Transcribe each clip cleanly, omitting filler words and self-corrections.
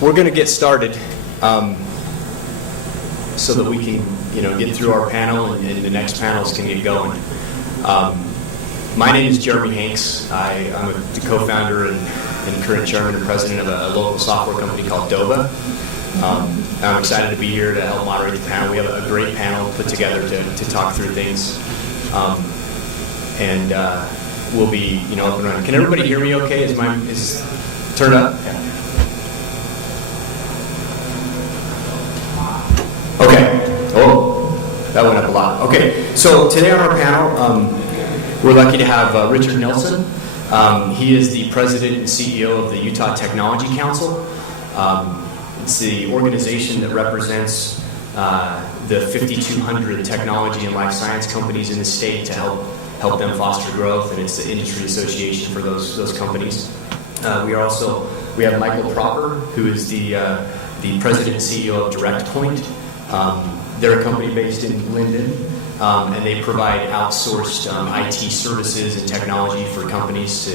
we're going to get started so that we can, get through our panel and the next panels can get going. My name is Jeremy Hanks. I'm the co-founder and current chairman and president of a local software company called Dova. I'm excited to be here to help moderate the panel. We have a great panel put together to talk through things. And we'll be, up and running. Can everybody hear me okay? Is turned up? Okay. Oh, that went up a lot. Okay. So today on our panel, we're lucky to have Richard Nelson. He is the president and CEO of the Utah Technology Council. It's the organization that represents the 5,200 technology and life science companies in the state to help them foster growth, and it's the industry association for those companies. We have Michael Proper, who is the president and CEO of DirectPoint. They're a company based in Linden, and they provide outsourced IT services and technology for companies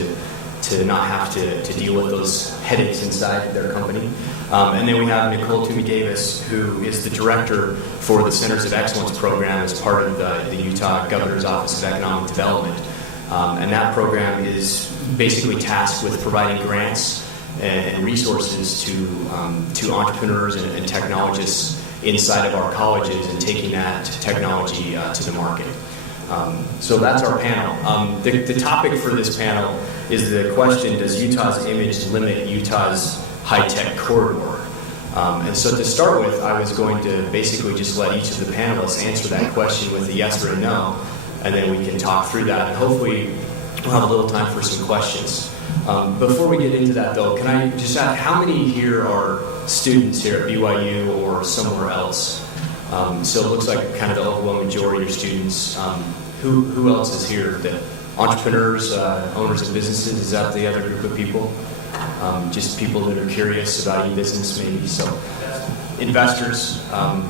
to not have to deal with those headaches inside their company. And then we have Nicole Toomey Davis, who is the director for the Centers of Excellence program as part of the Utah Governor's Office of Economic Development. And that program is basically tasked with providing grants and resources to entrepreneurs and technologists inside of our colleges and taking that technology to the market. So that's our panel. The topic for this panel is the question, does Utah's image limit Utah's high-tech corridor? And so to start with, I was going to basically just let each of the panelists answer that question with a yes or a no, and then we can talk through that, and hopefully we'll have a little time for some questions. Before we get into that, though, can I just ask, how many here are students here at BYU or somewhere else? So it looks like kind of the overwhelming majority are students. Who else is here? The entrepreneurs, owners of businesses, is that the other group of people? Just people that are curious about e-business maybe. So investors,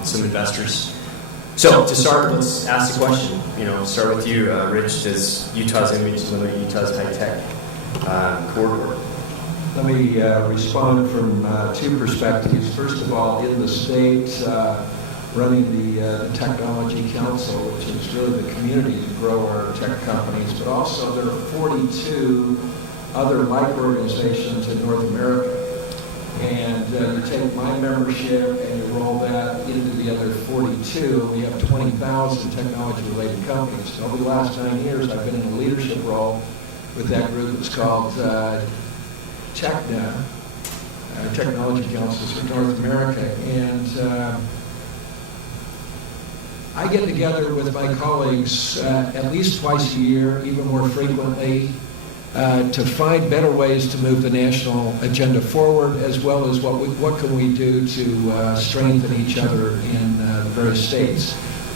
some investors. So to start, let's ask the question. Start with you, Rich. Does Utah's image limit Utah's high-tech corridor? Let me respond from two perspectives. First of all, in the state, running the Technology Council, which is really the community to grow our tech companies, but also there are 42 other like organizations in North America. And you take my membership and you roll that into the other 42, we have 20,000 technology-related companies. And over the last 9 years, I've been in a leadership role with that group. It's called TechNet, Technology Councils for North America. And I get together with my colleagues at least twice a year, even more frequently, to find better ways to move the national agenda forward, as well as what can we do to strengthen each other in the various states.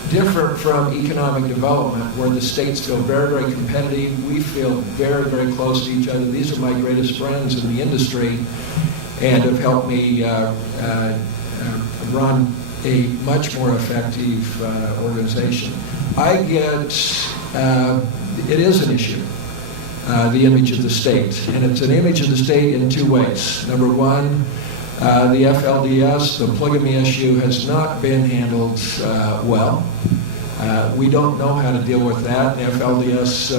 Different from economic development, where the states feel very, very competitive. We feel very, very close to each other. These are my greatest friends in the industry and have helped me run a much more effective organization. It is an issue, the image of the state. And it's an image of the state in two ways. Number one, the FLDS, the polygamy issue, has not been handled well. We don't know how to deal with that. The FLDS,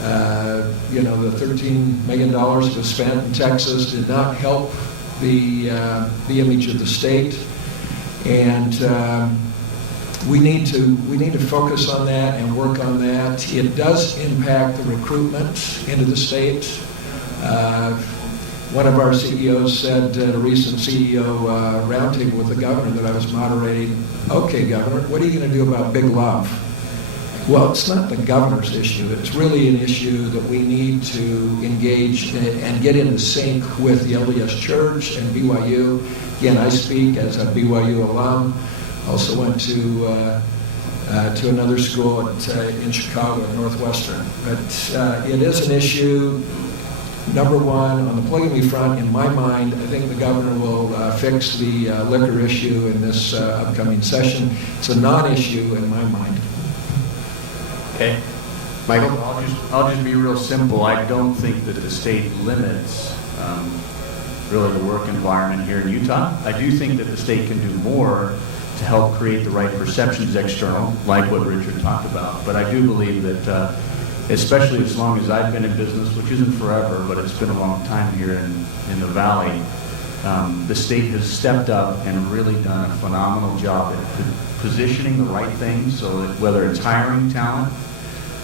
the $13 million was spent in Texas did not help the image of the state. And we need to focus on that and work on that. It does impact the recruitment into the state. One of our CEOs said at a recent CEO roundtable with the governor that I was moderating, "Okay, Governor, what are you going to do about Big Love?" Well, it's not the governor's issue. It's really an issue that we need to engage and get in sync with the LDS Church and BYU. Again, I speak as a BYU alum. Also went to another school in Chicago, Northwestern. But it is an issue. Number one, on the polygamy front, in my mind, I think the governor will fix the liquor issue in this upcoming session. It's a non-issue in my mind. Okay. Michael? I'll just be real simple. I don't think that the state limits really the work environment here in Utah. I do think that the state can do more to help create the right perceptions external, like what Richard talked about. But I do believe that, especially as long as I've been in business, which isn't forever, but it's been a long time here in the Valley, the state has stepped up and really done a phenomenal job at positioning the right things, so that whether it's hiring talent,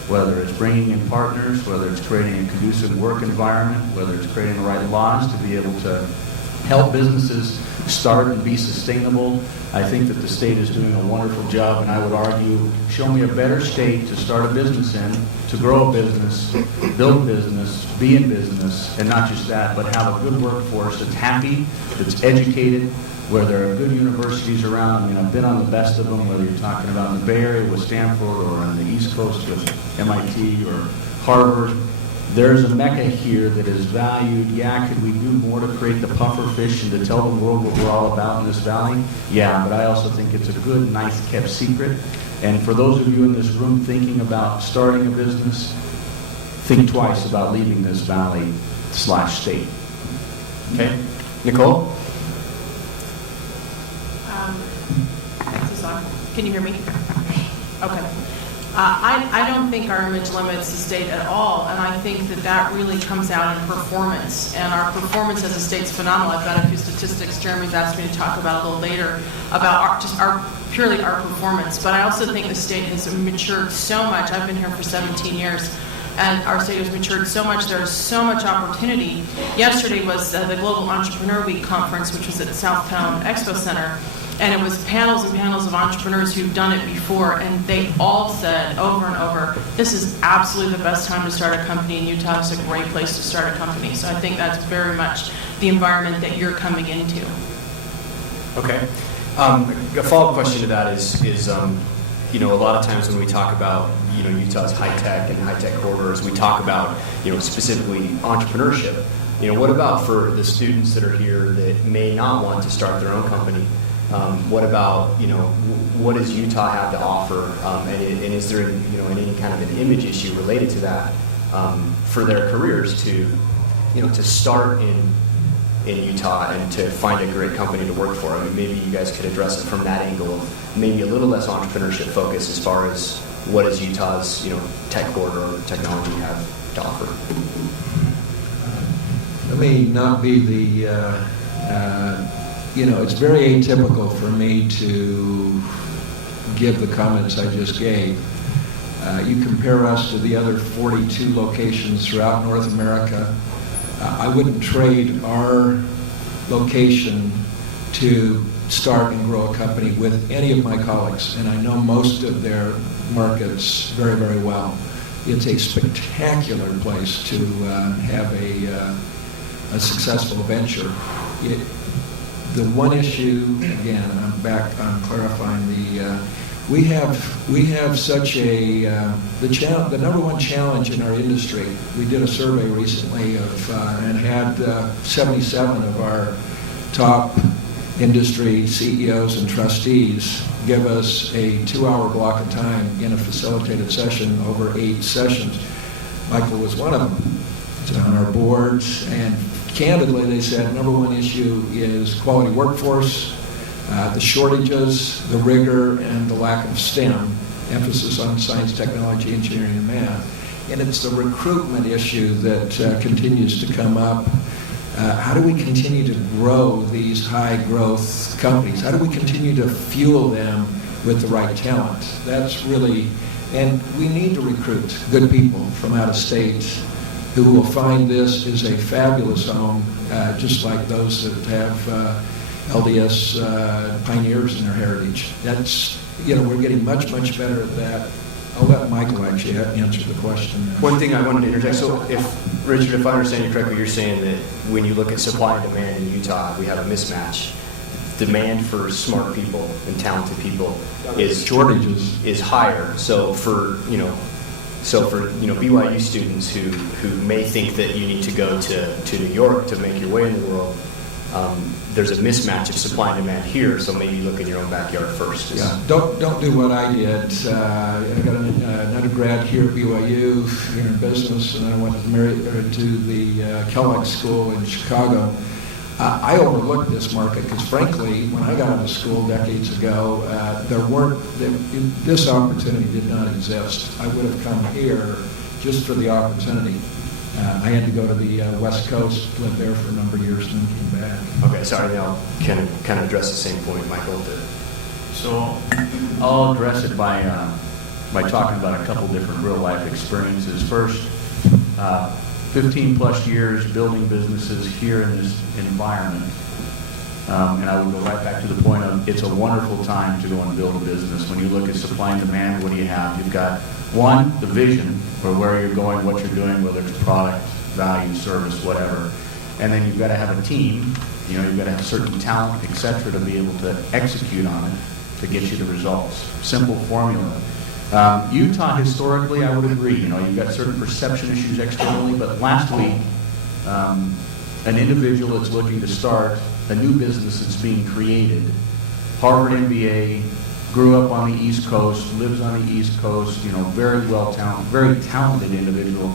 whether it's bringing in partners, whether it's creating a conducive work environment, whether it's creating the right laws to be able to help businesses start and be sustainable. I think that the state is doing a wonderful job, and I would argue, show me a better state to start a business in, to grow a business, build business, be in business, and not just that, but have a good workforce that's happy, that's educated, where there are good universities around. I mean, I've been on the best of them, whether you're talking about in the Bay Area with Stanford or on the East Coast with MIT or Harvard. There's a mecca here that is valued. Yeah, could we do more to create the puffer fish and to tell the world what we're all about in this valley? Yeah, but I also think it's a good, nice kept secret. And for those of you in this room thinking about starting a business, think twice about leaving this valley/state. Okay, Nicole? Can you hear me? Okay. I don't think our image limits the state at all, and I think that really comes out in performance. And our performance as a state's phenomenal. I've got a few statistics Jeremy's asked me to talk about a little later about purely our performance. But I also think the state has matured so much. I've been here for 17 years. And our state has matured so much. There's so much opportunity. Yesterday was the Global Entrepreneur Week conference, which was at Southtown Expo Center. And it was panels and panels of entrepreneurs who've done it before, and they all said over and over, this is absolutely the best time to start a company in Utah. It's a great place to start a company. So I think that's very much the environment that you're coming into. Okay. A follow-up question to that is a lot of times when we talk about, Utah's high-tech and high-tech corridors, we talk about, specifically entrepreneurship. What about for the students that are here that may not want to start their own company? What about, what does Utah have to offer? And is there, any kind of an image issue related to that for their careers to start in Utah and to find a great company to work for? I mean, maybe you guys could address it from that angle of maybe a little less entrepreneurship focus as far as what does Utah's, tech corridor or technology have to offer? Let me not be the, it's very atypical for me to give the comments I just gave. You compare us to the other 42 locations throughout North America. I wouldn't trade our location to start and grow a company with any of my colleagues, and I know most of their markets very, very well. It's a spectacular place to have a successful venture. The one issue, again, I'm clarifying we have such the number one challenge in our industry. We did a survey recently and had 77 of our top industry CEOs and trustees give us a 2-hour block of time in a facilitated session over 8 sessions. Michael was one of them on our boards, and candidly, they said number one issue is quality workforce, the shortages, the rigor, and the lack of STEM, emphasis on science, technology, engineering, and math. And it's the recruitment issue that continues to come up. How do we continue to grow these high-growth companies? How do we continue to fuel them with the right talent? That's really, and we need to recruit good people from out of state who will find this is a fabulous home, just like those that have LDS pioneers in their heritage. That's, we're getting much, much better at that. I'll let Michael actually answer the question. One thing I wanted to interject, so Richard, if I understand you correctly, you're saying that when you look at supply and demand in Utah, we have a mismatch. Demand for smart people and talented people is higher. So for BYU students who may think that you need to go to New York to make your way in the world, there's a mismatch of supply and demand here, so maybe look in your own backyard first. Yeah, don't do what I did. I got an undergrad here at BYU here in business, and then I went to the Kellogg School in Chicago. I overlooked this market because, frankly, when I got into school decades ago, this opportunity did not exist. I would have come here just for the opportunity. I had to go to the West Coast, lived there for a number of years, and then came back. Okay, sorry, now kind of address the same point, Michael. So I'll address it by talking about a couple different real-life experiences. First, 15 plus years building businesses here in this environment. And I would go right back to the point of it's a wonderful time to go and build a business. When you look at supply and demand, what do you have? You've got, one, the vision for where you're going, what you're doing, whether it's product, value, service, whatever. And then you've got to have a team. You've got to have certain talent, et cetera, to be able to execute on it to get you the results. Simple formula. Utah, historically, I would agree. You've got certain perception issues externally, but last week, an individual that's looking to start a new business that's being created, Harvard MBA, grew up on the East Coast, lives on the East Coast, very talented individual,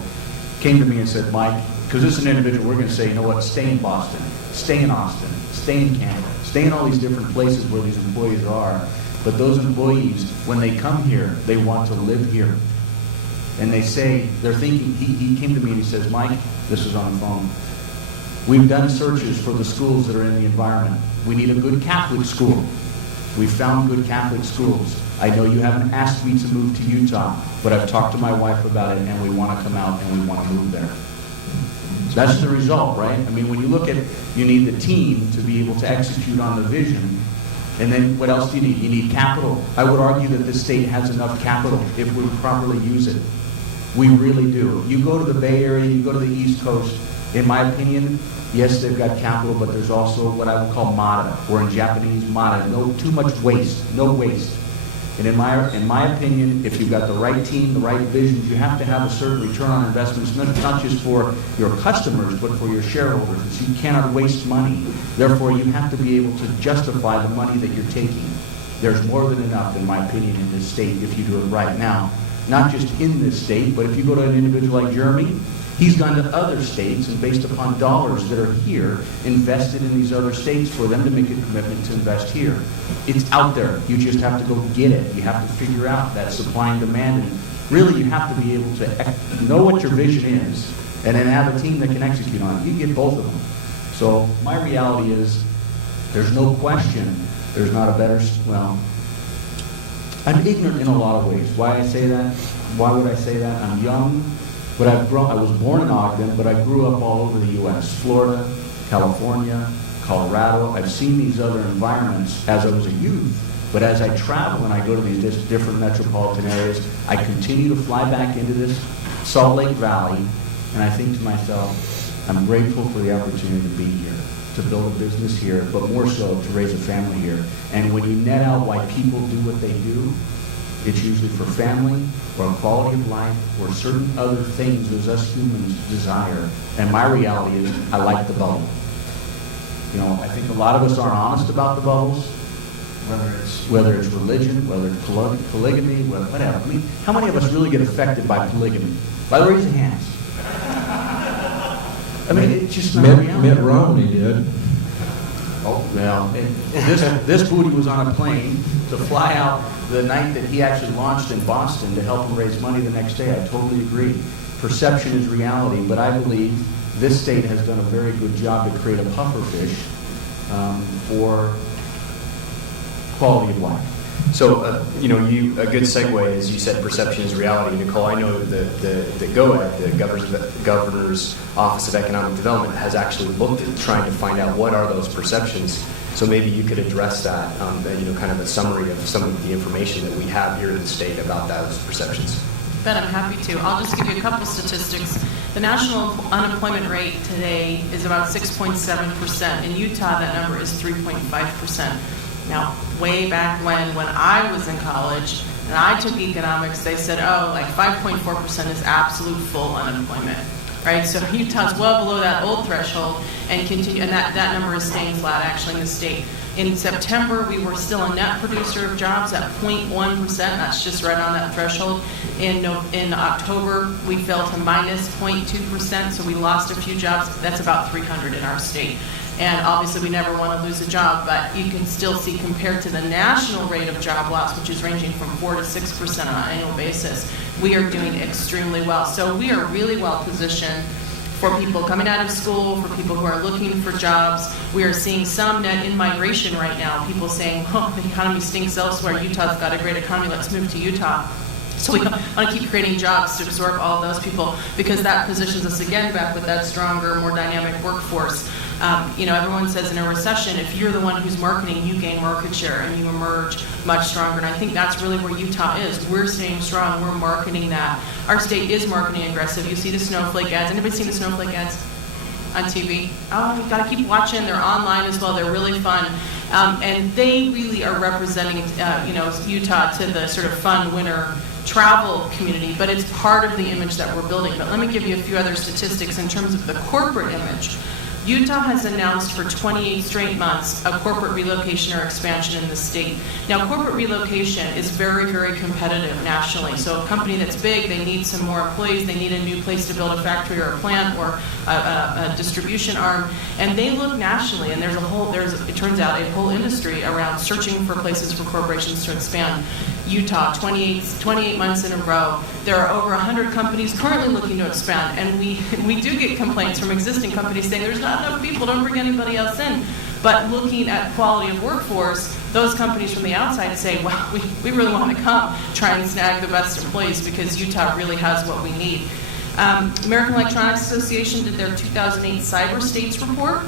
came to me and said, Mike, because this is an individual, we're going to say, you know what, stay in Boston, stay in Austin, stay in Canada, stay in all these different places where these employees are. But those employees, when they come here, they want to live here. And they're thinking, he came to me and he says, Mike, this is on the phone, we've done searches for the schools that are in the environment. We need a good Catholic school. We found good Catholic schools. I know you haven't asked me to move to Utah, but I've talked to my wife about it, and we want to come out and we want to move there. That's the result, right? I mean, when you look at, you need the team to be able to execute on the vision. And then what else do you need? You need capital. I would argue that this state has enough capital if we properly use it. We really do. You go to the Bay Area, you go to the East Coast, in my opinion, yes, they've got capital, but there's also what I would call mata, or in Japanese, mata, no too much waste, no waste. And in my opinion, if you've got the right team, the right visions, you have to have a certain return on investments, not just for your customers, but for your shareholders. So you cannot waste money. Therefore, you have to be able to justify the money that you're taking. There's more than enough, in my opinion, in this state if you do it right now. Not just in this state, but if you go to an individual like Jeremy, he's gone to other states and based upon dollars that are here, invested in these other states for them to make a commitment to invest here. It's out there. You just have to go get it. You have to figure out that supply and demand. And really, you have to be able to know what your vision is and then have a team that can execute on it. You get both of them. So my reality is there's no question there's not a better, I'm ignorant in a lot of ways. Why I say that? Why would I say that? I'm young. But I was born in Ogden, but I grew up all over the U.S. Florida, California, Colorado. I've seen these other environments as I was a youth. But as I travel and I go to these different metropolitan areas, I continue to fly back into this Salt Lake Valley, and I think to myself, I'm grateful for the opportunity to be here, to build a business here, but more so to raise a family here. And when you net out why people do what they do, it's usually for family, or quality of life, or certain other things as us humans desire. And my reality is, I like the bubble. I think a lot of us aren't honest about the bubbles, whether it's religion, whether it's polygamy, whatever. I mean, how many of us really get affected by polygamy? By the raise of hands. I mean, it's just not reality. Mitt Romney did. Oh, well, this booty was on a plane to fly out the night that he actually launched in Boston to help him raise money the next day. I totally agree. Perception is reality, but I believe this state has done a very good job to create a pufferfish for quality of life. So, a good segue is you said perception is reality. Nicole, I know that the GOED, the Governor's Office of Economic Development, has actually looked at trying to find out what are those perceptions. So maybe you could address that, kind of a summary of some of the information that we have here in the state about those perceptions. Ben, I'm happy to. I'll just give you a couple statistics. The national unemployment rate today is about 6.7%. In Utah, that number is 3.5%. Now, way back when I was in college and I took economics, they said, 5.4% is absolute full unemployment, right? So Utah's well below that old threshold and that number is staying flat actually in the state. In September, we were still a net producer of jobs at 0.1%. That's just right on that threshold. In October, we fell to minus 0.2%, so we lost a few jobs. That's about 300 in our state. And obviously, we never want to lose a job, but you can still see compared to the national rate of job loss, which is ranging from 4 to 6% on an annual basis, we are doing extremely well. So we are really well positioned for people coming out of school, for people who are looking for jobs. We are seeing some net in-migration right now, people saying, oh, the economy stinks elsewhere, Utah's got a great economy, let's move to Utah. So we want to keep creating jobs to absorb all of those people, because that positions us again back with that stronger, more dynamic workforce. Everyone says in a recession, if you're the one who's marketing, you gain market share and you emerge much stronger. And I think that's really where Utah is. We're staying strong. We're marketing that. Our state is marketing aggressive. You see the snowflake ads. Anybody seen the snowflake ads on TV? Oh, you got to keep watching. They're online as well. They're really fun. And they really are representing, Utah to the sort of fun winter travel community, but it's part of the image that we're building. But let me give you a few other statistics in terms of the corporate image. Utah has announced for 28 straight months a corporate relocation or expansion in the state. Now, corporate relocation is very, very competitive nationally. So a company that's big, they need some more employees, they need a new place to build a factory or a plant or a distribution arm, and they look nationally, and it turns out, a whole industry around searching for places for corporations to expand. Utah, 28 months in a row. There are over 100 companies currently looking to expand, and we do get complaints from existing companies saying there's not enough people, don't bring anybody else in. But looking at quality of workforce, those companies from the outside say, well, we really want to come try and snag the best employees because Utah really has what we need. American Electronics Association did their 2008 Cyber States report,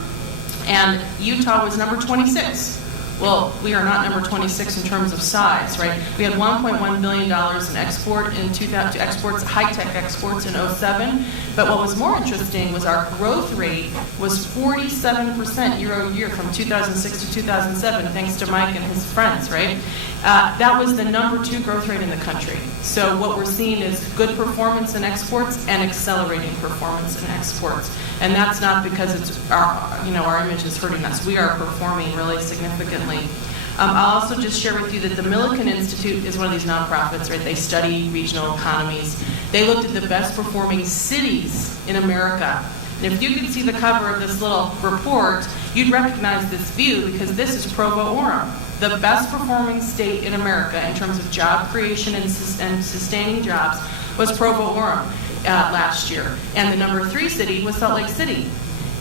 and Utah was number 26. Well, we are not number 26 in terms of size, right? We had $1.1 billion in exports, high-tech exports in 2007. But what was more interesting was our growth rate was 47% year-over-year from 2006 to 2007, thanks to Mike and his friends, right? That was the number 2 growth rate in the country. So what we're seeing is good performance in exports and accelerating performance in exports. And that's not because it's our image is hurting us. We are performing really significantly. I'll also just share with you that the Millikan Institute is one of these nonprofits, right? They study regional economies. They looked at the best performing cities in America. And if you could see the cover of this little report, you'd recognize this view because this is Provo-Orem, the best performing state in America in terms of job creation and sustaining jobs was Provo-Orem last year. And the number 3 city was Salt Lake City.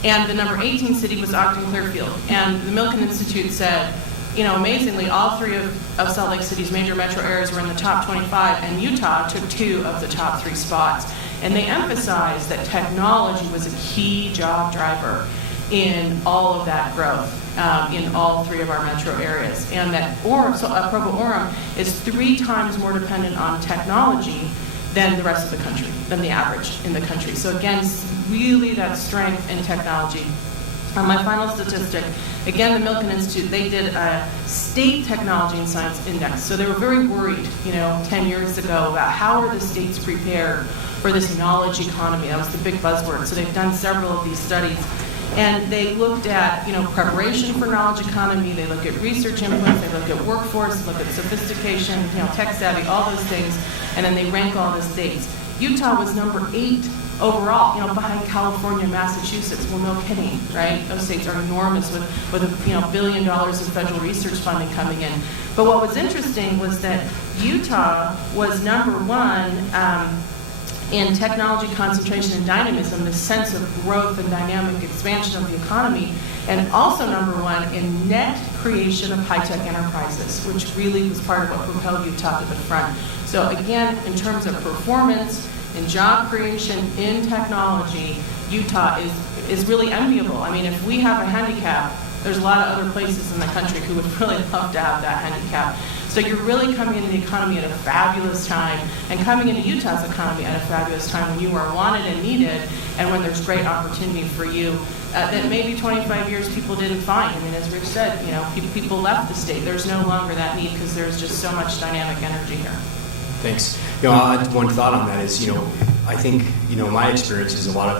And the number 18 city was Ogden-Clearfield. And the Millikan Institute said, amazingly, all 3 of Salt Lake City's major metro areas were in the top 25, and Utah took 2 of the top 3 spots. And they emphasized that technology was a key job driver in all of that growth in all 3 of our metro areas. And that Provo-Orem is 3 times more dependent on technology than the rest of the country, than the average in the country. So again, really that strength in technology. My final statistic, again, the Millikan Institute, they did a state technology and science index. So they were very worried, 10 years ago about how are the states prepared for this knowledge economy. That was the big buzzword. So they've done several of these studies. And they looked at, preparation for knowledge economy. They look at research inputs. They look at workforce. They look at sophistication, tech savvy, all those things. And then they rank all the states. Utah was number 8 overall, behind California, Massachusetts. Well, no kidding, right? Those states are enormous with $1 billion of federal research funding coming in. But what was interesting was that Utah was number 1 in technology concentration and dynamism, the sense of growth and dynamic expansion of the economy, and also number 1 in net creation of high-tech enterprises, which really was part of what propelled Utah to the front. So again, in terms of performance, in job creation, in technology, Utah is really enviable. I mean, if we have a handicap, there's a lot of other places in the country who would really love to have that handicap. So you're really coming into the economy at a fabulous time, and coming into Utah's economy at a fabulous time when you are wanted and needed, and when there's great opportunity for you that maybe 25 years people didn't find. I mean, as Rich said, people left the state. There's no longer that need because there's just so much dynamic energy here. Thanks. I had one thought on that is, I think, my experience is a lot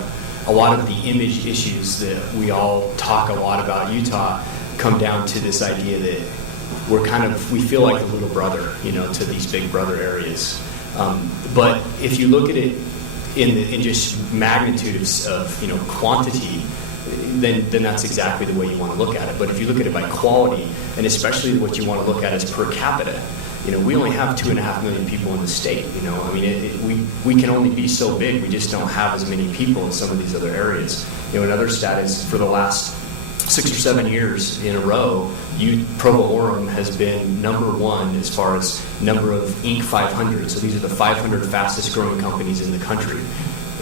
of the image issues that we all talk a lot about Utah come down to this idea that we feel like a little brother, to these big brother areas. But if you look at it in just magnitudes of, quantity, then that's exactly the way you want to look at it. But if you look at it by quality, and especially what you want to look at is per capita, we only have 2.5 million people in the state. I mean, we can only be so big. We just don't have as many people in some of these other areas. Another stat is for the last 6 or 7 years in a row, Provo Orem has been #1 as far as number of Inc. 500. So these are the 500 fastest growing companies in the country.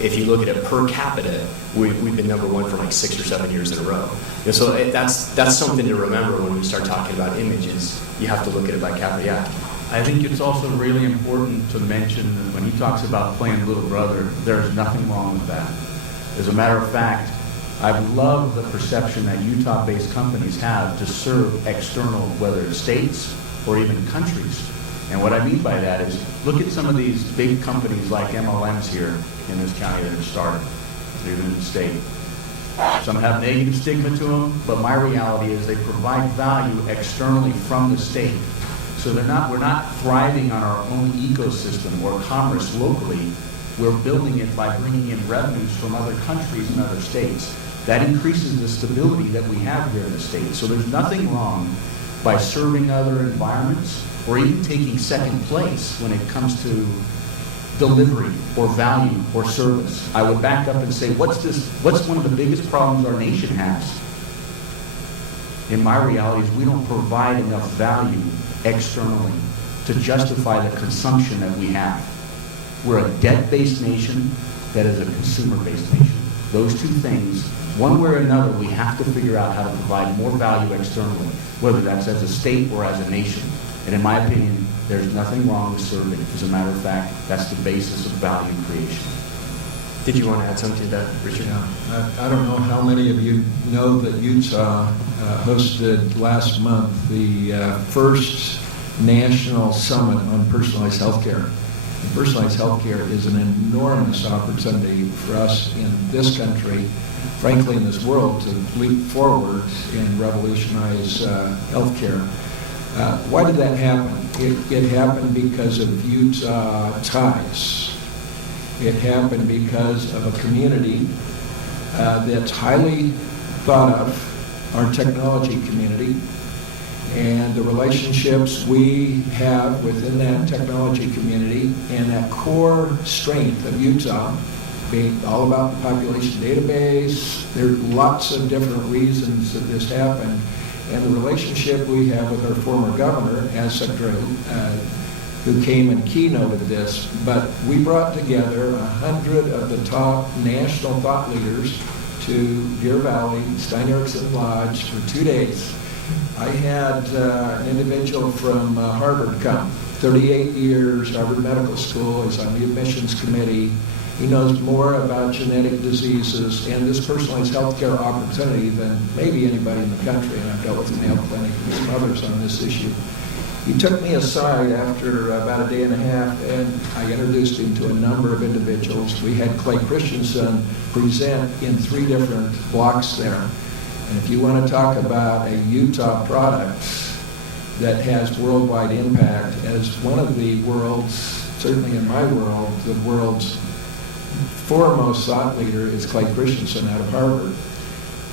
If you look at it per capita, we've been #1 for like 6 or 7 years in a row. So that's something to remember when we start talking about images. You have to look at it by capita. Yeah. I think it's also really important to mention that when he talks about playing little brother, there's nothing wrong with that. As a matter of fact, I love the perception that Utah-based companies have to serve external, whether it's states or even countries. And what I mean by that is, look at some of these big companies like MLMs here in this county that have started, even in the state. Some have negative stigma to them, but my reality is they provide value externally from the state. So we're not thriving on our own ecosystem or commerce locally. We're building it by bringing in revenues from other countries and other states. That increases the stability that we have here in the state. So there's nothing wrong by serving other environments or even taking second place when it comes to delivery or value or service. I would back up and say, what's one of the biggest problems our nation has? In my reality is we don't provide enough value externally to justify the consumption that we have. We're a debt-based nation that is a consumer-based nation. Those two things, one way or another, we have to figure out how to provide more value externally, whether that's as a state or as a nation. And in my opinion, there's nothing wrong with serving. As a matter of fact, that's the basis of value creation. Did you want to add something to that, Richard? Yeah. I don't know how many of you know that Utah hosted last month the first national summit on personalized healthcare. Personalized healthcare is an enormous opportunity for us in this country, frankly in this world, to leap forward and revolutionize healthcare. Why did that happen? It happened because of Utah ties. It happened because of a community that's highly thought of, our technology community, and the relationships we have within that technology community, and that core strength of Utah being all about the population database. There are lots of different reasons that this happened, and the relationship we have with our former governor, as Secretary, who came and keynoted this, but we brought together 100 of the top national thought leaders to Deer Valley, Stein Erikson Lodge for 2 days. I had an individual from Harvard come, 38 years, Harvard Medical School, is on the admissions committee. He knows more about genetic diseases and this personalized healthcare opportunity than maybe anybody in the country, and I've dealt with the Mayo Clinic and some others on this issue. He took me aside after about a day and a half, and I introduced him to a number of individuals. We had Clay Christensen present in 3 different blocks there. And if you want to talk about a Utah product that has worldwide impact, as one of the world's, certainly in my world, the world's foremost thought leader is Clay Christensen out of Harvard.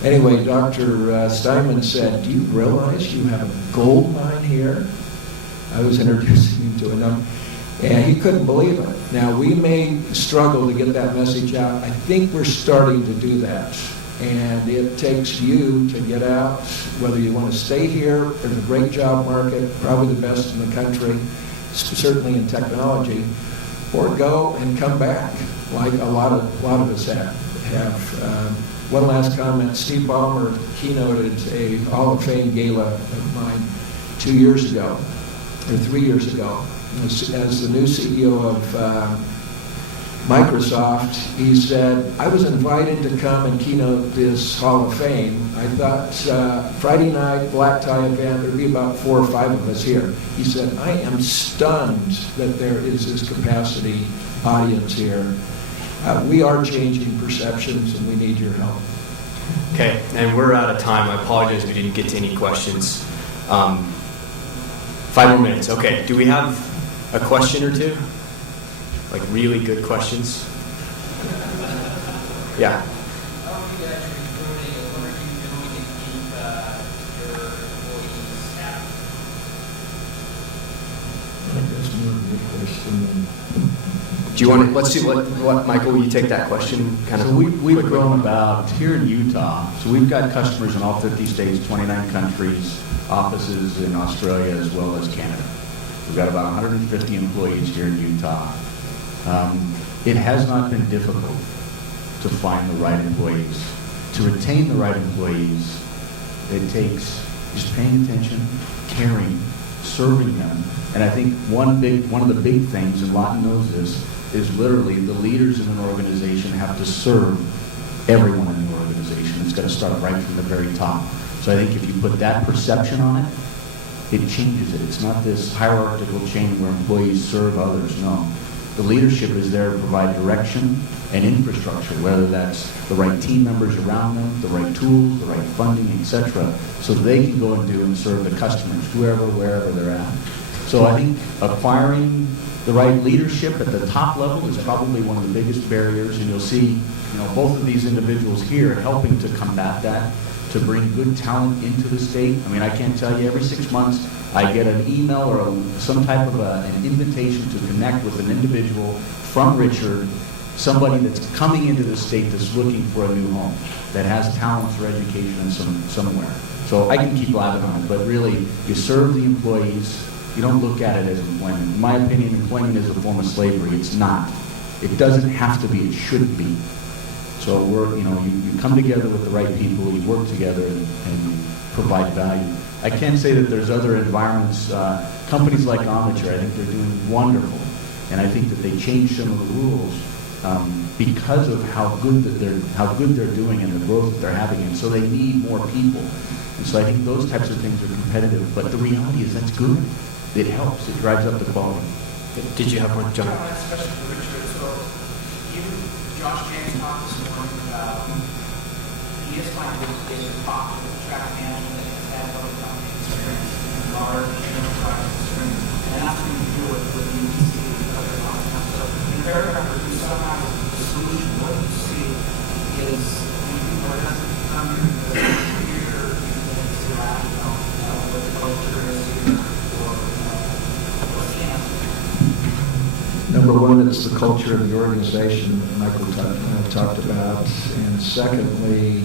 Anyway, Dr. Steinman said, "Do you realize you have a gold mine here?" I was introducing him to a number, and he couldn't believe it. Now, we may struggle to get that message out. I think we're starting to do that. And it takes you to get out, whether you want to stay here. There's a great job market, probably the best in the country, certainly in technology, or go and come back, like a lot of us have. One last comment. Steve Ballmer keynoted a Hall of Fame gala of mine 2 years ago, or 3 years ago, as the new CEO of Microsoft. He said, "I was invited to come and keynote this Hall of Fame. I thought Friday night, black tie event, there'd be about 4 or 5 of us here." He said, "I am stunned that there is this capacity audience here. We are changing perceptions and we need your help." Okay, and we're out of time. I apologize we didn't get to any questions. 5 more minutes. Okay, do we have a question or two? Like really good questions? Yeah. How are you guys recruiting and learning Do you want to, let's do, what, Michael, will you take that question kind of So we've quickly? grown about, here in Utah, so we've got customers in all 50 states, 29 countries, offices in Australia as well as Canada. We've got about 150 employees here in Utah. It has not been difficult to find the right employees. To retain the right employees, it takes just paying attention, caring, serving them. And I think one of the big things, and Lawton knows this, is literally the leaders in an organization have to serve everyone in the organization. It's got to start right from the very top. So I think if you put that perception on it, it changes it. It's not this hierarchical chain where employees serve others. No. The leadership is there to provide direction and infrastructure, whether that's the right team members around them, the right tools, the right funding, etc., so they can go and do and serve the customers, wherever they're at. So I think acquiring the right leadership at the top level is probably one of the biggest barriers, and you'll see, both of these individuals here helping to combat that, to bring good talent into the state. I mean, I can't tell you, every 6 months I get an email or some type of an invitation to connect with an individual from Richard, somebody that's coming into the state that's looking for a new home, that has talents for education somewhere. So I can keep blabbing on it, but really, you serve the employees. You don't look at it as employment. In my opinion, employment is a form of slavery. It's not. It doesn't have to be. It should be. So you come together with the right people, you work together and provide value. I can say that there's other environments, companies like Omniture, I think they're doing wonderful. And I think that they changed some of the rules because of how good they're doing and the growth that they're having. And so they need more people. And so I think those types of things are competitive. But the reality is that's good. It helps. It drives up the quality. Did you have one, John? Last question for Richard. So Josh James talked this morning about he is finding ways to talk to track management that has had public company experience and large enterprise experience, and that's going to do it with the UTC and other content. So in a paragraph where you somehow the solution, what you see is anything where it doesn't come in the computer, it's irrational, what the culture is here, or what's the answer? Number one, it's the culture of the organization that Michael talked about. And secondly,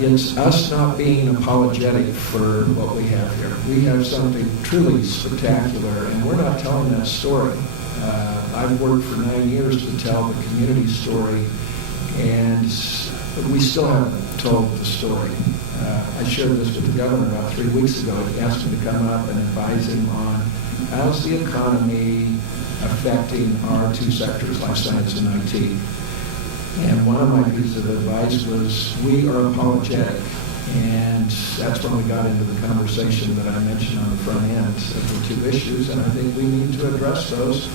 it's us not being apologetic for what we have here. We have something truly spectacular, and we're not telling that story. I've worked for 9 years to tell the community story, and we still haven't told the story. I shared this with the governor about 3 weeks ago. He asked me to come up and advise him on how's the economy affecting our two sectors, life science and IT. And one of my pieces of advice was, we are apologetic. And that's when we got into the conversation that I mentioned on the front end of the two issues, and I think we need to address those.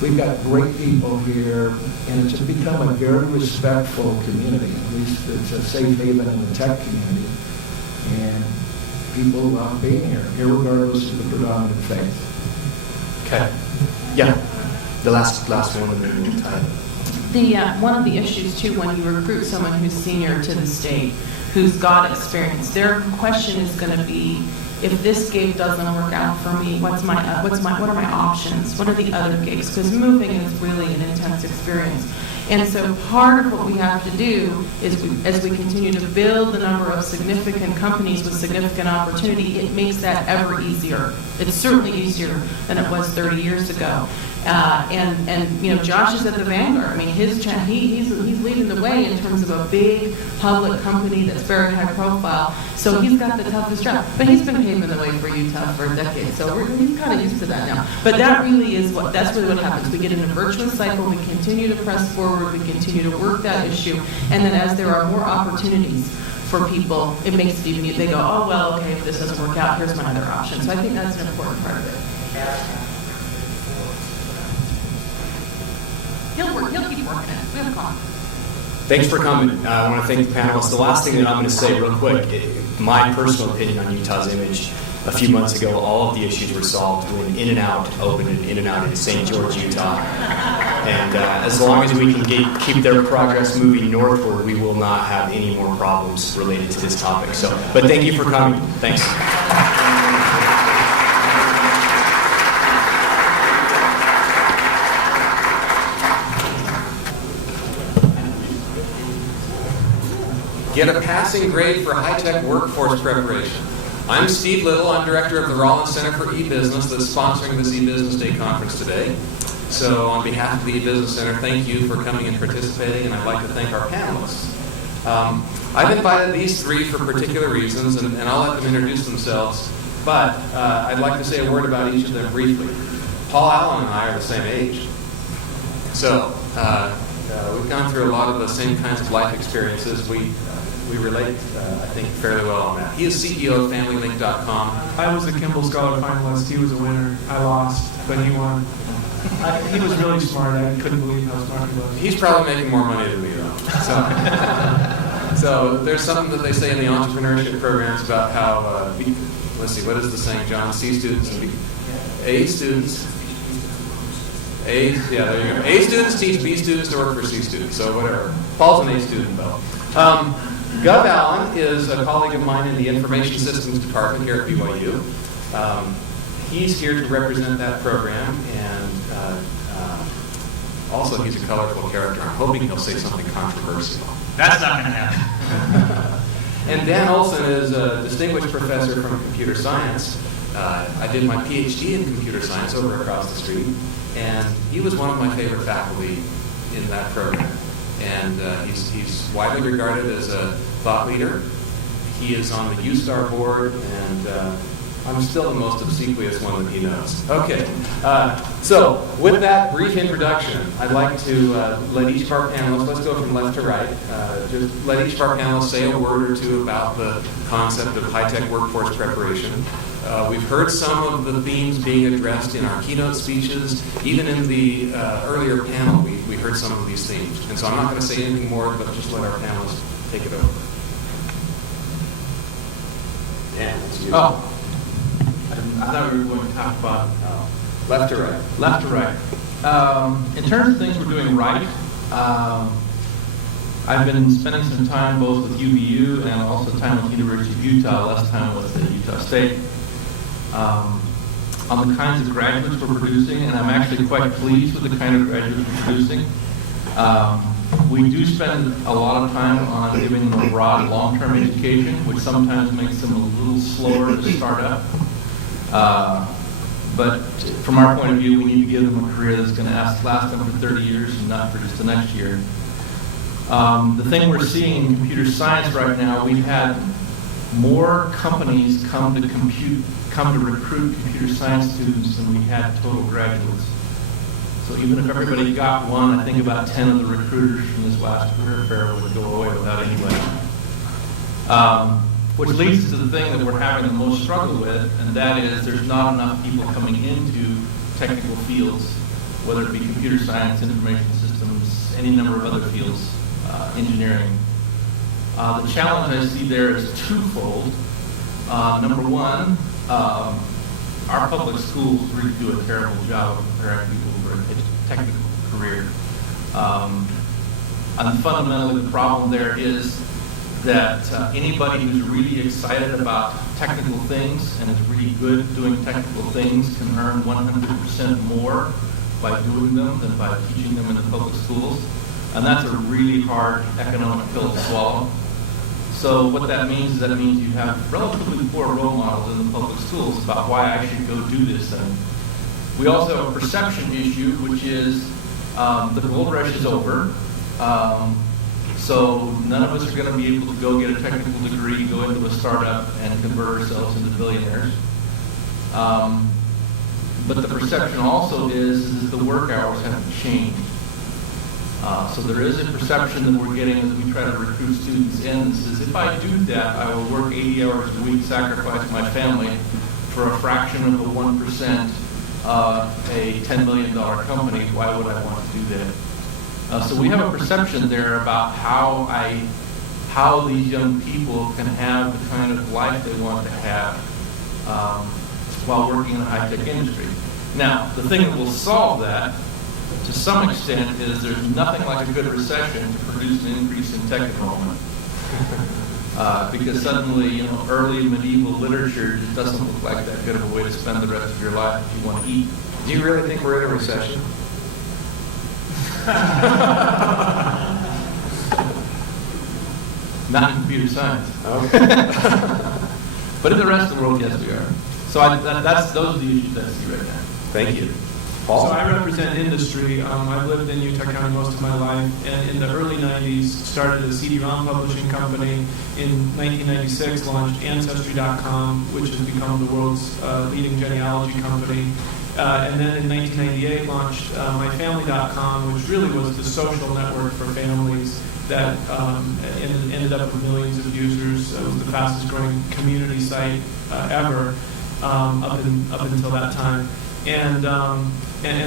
We've got great people here, and it's become a very respectful community. At least it's a safe haven in the tech community. And people love being here, irregardless of the predominant faith. Okay. Yeah. The last one, and then we'll tie it. One of the issues too, when you recruit someone who's senior to the state, who's got experience, their question is going to be, if this gig doesn't work out for me, what are my options? What are the other gigs? Because moving is really an intense experience. And so part of what we have to do is, as we continue to build the number of significant companies with significant opportunity, it makes that ever easier. It's certainly easier than it was 30 years ago. And Josh is at the vanguard. I mean, he's leading the way in terms of a big public company that's very high profile. So he's got the toughest job. But he's been paving the way for Utah for a decade. So he's kind of used to that now. But that really is that's really what happens. We get in a virtuous cycle. We continue to press forward. We continue to work that issue. And then as there are more opportunities for people, it makes it even easier. They go, oh, well, okay, if this doesn't work out, here's my other option. So I think that's an important part of it. He'll keep working it. We have a call. Thanks for coming. I want to thank the panelists. The last thing that I'm going to say real quick, my personal opinion on Utah's image, a few months ago, all of the issues were solved when In-N-Out opened in In-N-Out in St. George, Utah. And as long as we can keep their progress moving northward, we will not have any more problems related to this topic. But thank you for coming. Thanks. Get a passing grade for high-tech workforce preparation. I'm Steve Little. I'm director of the Rollins Center for E-Business that's sponsoring this E-Business Day conference today. So on behalf of the E-Business Center, thank you for coming and participating, and I'd like to thank our panelists. I've invited these three for particular reasons, and I'll let them introduce themselves, but I'd like to say a word about each of them briefly. Paul Allen and I are the same age. So we've gone through a lot of the same kinds of life experiences. We relate, I think, fairly well on that. He is CEO of FamilyLink.com. I was the Kimball Scholar finalist. He was a winner. I lost, but he won. He was really smart. I couldn't believe how smart he was. He's probably making more money than me, though. So there's something that they say in the entrepreneurship programs about how, let's see, what is the saying, John? C students and A students. There you go. A students teach B students to work for C students, so whatever. Paul's an A student, though. Gov Allen is a colleague of mine in the Information Systems Department here at BYU. He's here to represent that program, and also he's a colorful character. I'm hoping he'll say something controversial. That's not going to happen. And Dan Olson is a distinguished professor from computer science. I did my PhD in computer science over across the street, and he was one of my favorite faculty in that program. And he's widely regarded as a thought leader. He is on the U-Star board, and I'm still the most obsequious one that he knows. Okay, so with that brief introduction, I'd like to let each of our panelists, let's go from left to right, just let each of our panelists say a word or two about the concept of high-tech workforce preparation. We've heard some of the themes being addressed in our keynote speeches. Even in the earlier panel, we heard some of these themes. And so I'm not going to say anything more, but just let our panelists take it over. Dan, it's you. Oh, I thought we were going to talk about Left to right. left to right. In terms of things we're doing right, I've been spending some time both with UVU and also time with the University of Utah, less time with Utah State, on the kinds of graduates we're producing, and I'm actually quite pleased with the kind of graduates we're producing. We do spend a lot of time on giving them a broad long-term education, which sometimes makes them a little slower to start up. But from our point of view, we need to give them a career that's going to last them for 30 years and not for just the next year. The thing we're seeing in computer science right now, we've had more companies come to recruit computer science students than we had total graduates. So even if everybody got one, I think about 10 of the recruiters from this last career fair would go away without anybody. Which leads to the thing that we're having the most struggle with, and that is there's not enough people coming into technical fields, whether it be computer science, information systems, any number of other fields, engineering. The challenge I see there is twofold. Number one, our public schools really do a terrible job of preparing people for a technical career. And fundamentally, the problem there is that anybody who's really excited about technical things and is really good at doing technical things can earn 100% more by doing them than by teaching them in the public schools. And that's a really hard economic pill to swallow. So what that means is you have relatively poor role models in the public schools about why I should go do this thing. We also have a perception issue, which is the gold rush is over. So none of us are going to be able to go get a technical degree, go into a startup, and convert ourselves into billionaires. But the perception also is the work hours haven't changed. So there is a perception that we're getting as we try to recruit students in. This is, if I do that, I will work 80 hours a week, sacrifice my family for a fraction of a 1% a $10 million company. Why would I want to do that? So we have a perception there about how these young people can have the kind of life they want to have while working in a high-tech industry. Now, the thing that will solve that, to some extent, is there's nothing like a good recession to produce an increase in tech enrollment. Because suddenly, early medieval literature just doesn't look like that good of a way to spend the rest of your life if you want to eat. Do you really think we're in a recession? Not in computer science. Okay. But in the rest of the world, yes, we are. So those are the issues that I see right now. Thank you. So Paul? I represent industry. I've lived in Utah County most of my life, and in the early 90s started a CD-ROM publishing company. In 1996 launched Ancestry.com, which has become the world's leading genealogy company. And then in 1998 launched MyFamily.com, which really was the social network for families that ended up with millions of users. It was the fastest growing community site ever up until that time. And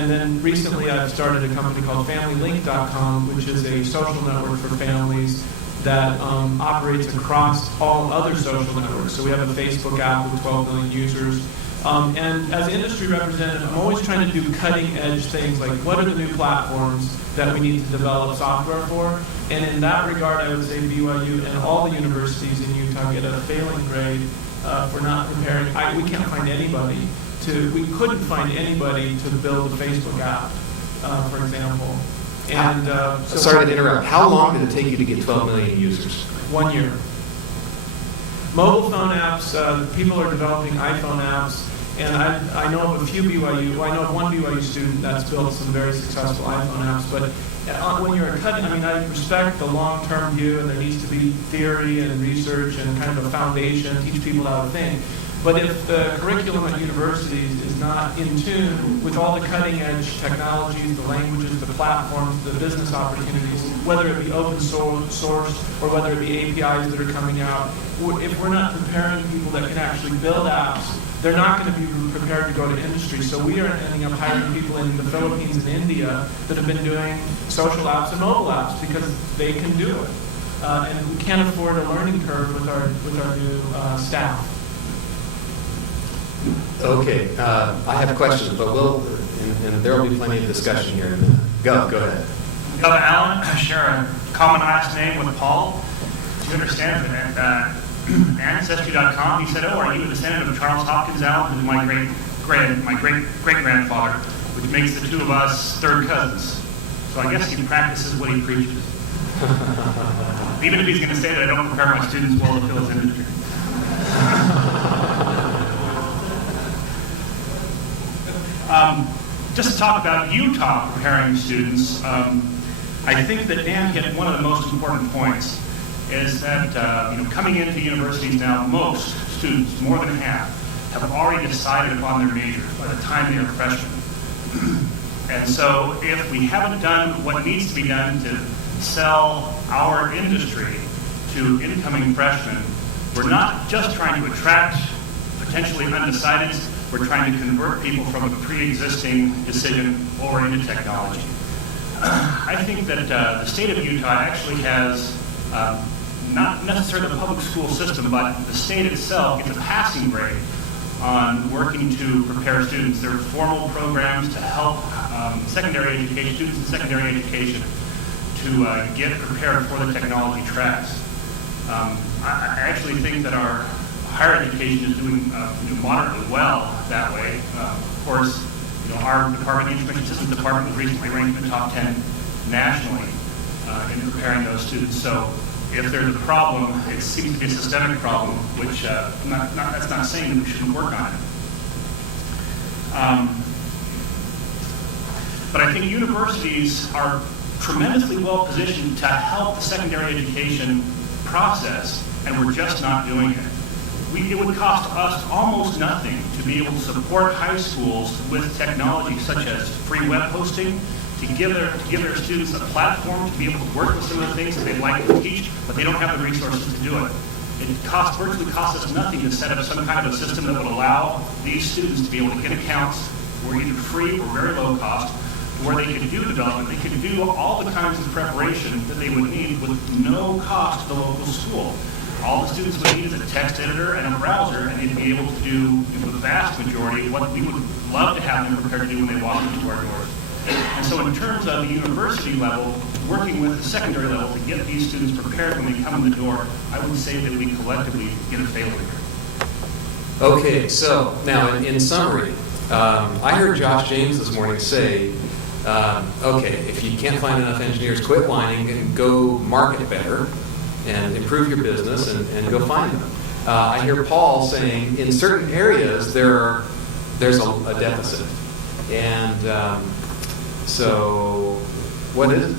then recently I've started a company called FamilyLink.com, which is a social network for families that operates across all other social networks. So we have a Facebook app with 12 million users. And as an industry representative, I'm always trying to do cutting-edge things like what are the new platforms that we need to develop software for. And in that regard, I would say BYU and all the universities in Utah get a failing grade for not preparing. We can't find anybody. We couldn't find anybody to build a Facebook app, for example. And Sorry to interrupt. How long did it take you to get 12 million users? 1 year. Mobile phone apps, people are developing iPhone apps, and I know of I know of one BYU student that's built some very successful iPhone apps, but when you're cutting, I respect the long-term view, and there needs to be theory and research and kind of a foundation, teach people how to think. But if the curriculum at universities is not in tune with all the cutting-edge technologies, the languages, the platforms, the business opportunities, whether it be open source or whether it be APIs that are coming out, if we're not preparing people that can actually build apps, they're not going to be prepared to go to industry. So we are ending up hiring people in the Philippines and India that have been doing social apps and mobile apps because they can do it. And we can't afford a learning curve with our new staff. Okay, I have questions, but and there will be plenty of discussion here in a minute. Go ahead. Governor Allen, I share a common last name with Paul. Do you understand that Ancestry.com, he said, "Oh, are you a descendant of Charles Hopkins Allen, who's my great-great-grandfather, which makes the two of us third cousins." So I guess he practices what he preaches. Even if he's going to say that I don't prepare my students well to fill his industry. Just to talk about Utah preparing students, I think that Dan hit one of the most important points, is that coming into universities now, most students, more than half, have already decided upon their majors by the time they are freshmen. And so if we haven't done what needs to be done to sell our industry to incoming freshmen, we're not just trying to attract potentially undecideds, we're trying to convert people from a pre-existing decision over into technology. I think that the state of Utah actually has, not necessarily the public school system, but the state itself gets a passing grade on working to prepare students. There are formal programs to help secondary education, students in secondary education to get prepared for the technology tracks. I actually think that our higher education is doing moderately well that way. Of course, our department, the Information Systems Department, was recently ranked in the top 10 nationally in preparing those students. So if there's a problem, it seems to be a systemic problem, which that's not saying that we shouldn't work on it. But I think universities are tremendously well positioned to help the secondary education process, and we're just not doing it. It would cost us almost nothing to be able to support high schools with technology such as free web hosting, to give their students a platform to be able to work with some of the things that they'd like to teach, but they don't have the resources to do it. It virtually costs us nothing to set up some kind of a system that would allow these students to be able to get accounts that were either free or very low cost, where they could do development, they could do all the kinds of preparation that they would need with no cost to the local school. All the students would need is a text editor and a browser, and they'd be able to do the vast majority of what we would love to have them prepared to do when they walk into our doors. And so in terms of the university level, working with the secondary level to get these students prepared when they come in the door, I would say that we collectively get a failure. Okay, so now in summary, I heard Josh James this morning say, okay, if you can't find enough engineers, quit whining and go market better and improve your business and go find them. I hear Paul saying in certain areas there's a deficit. And so what is it?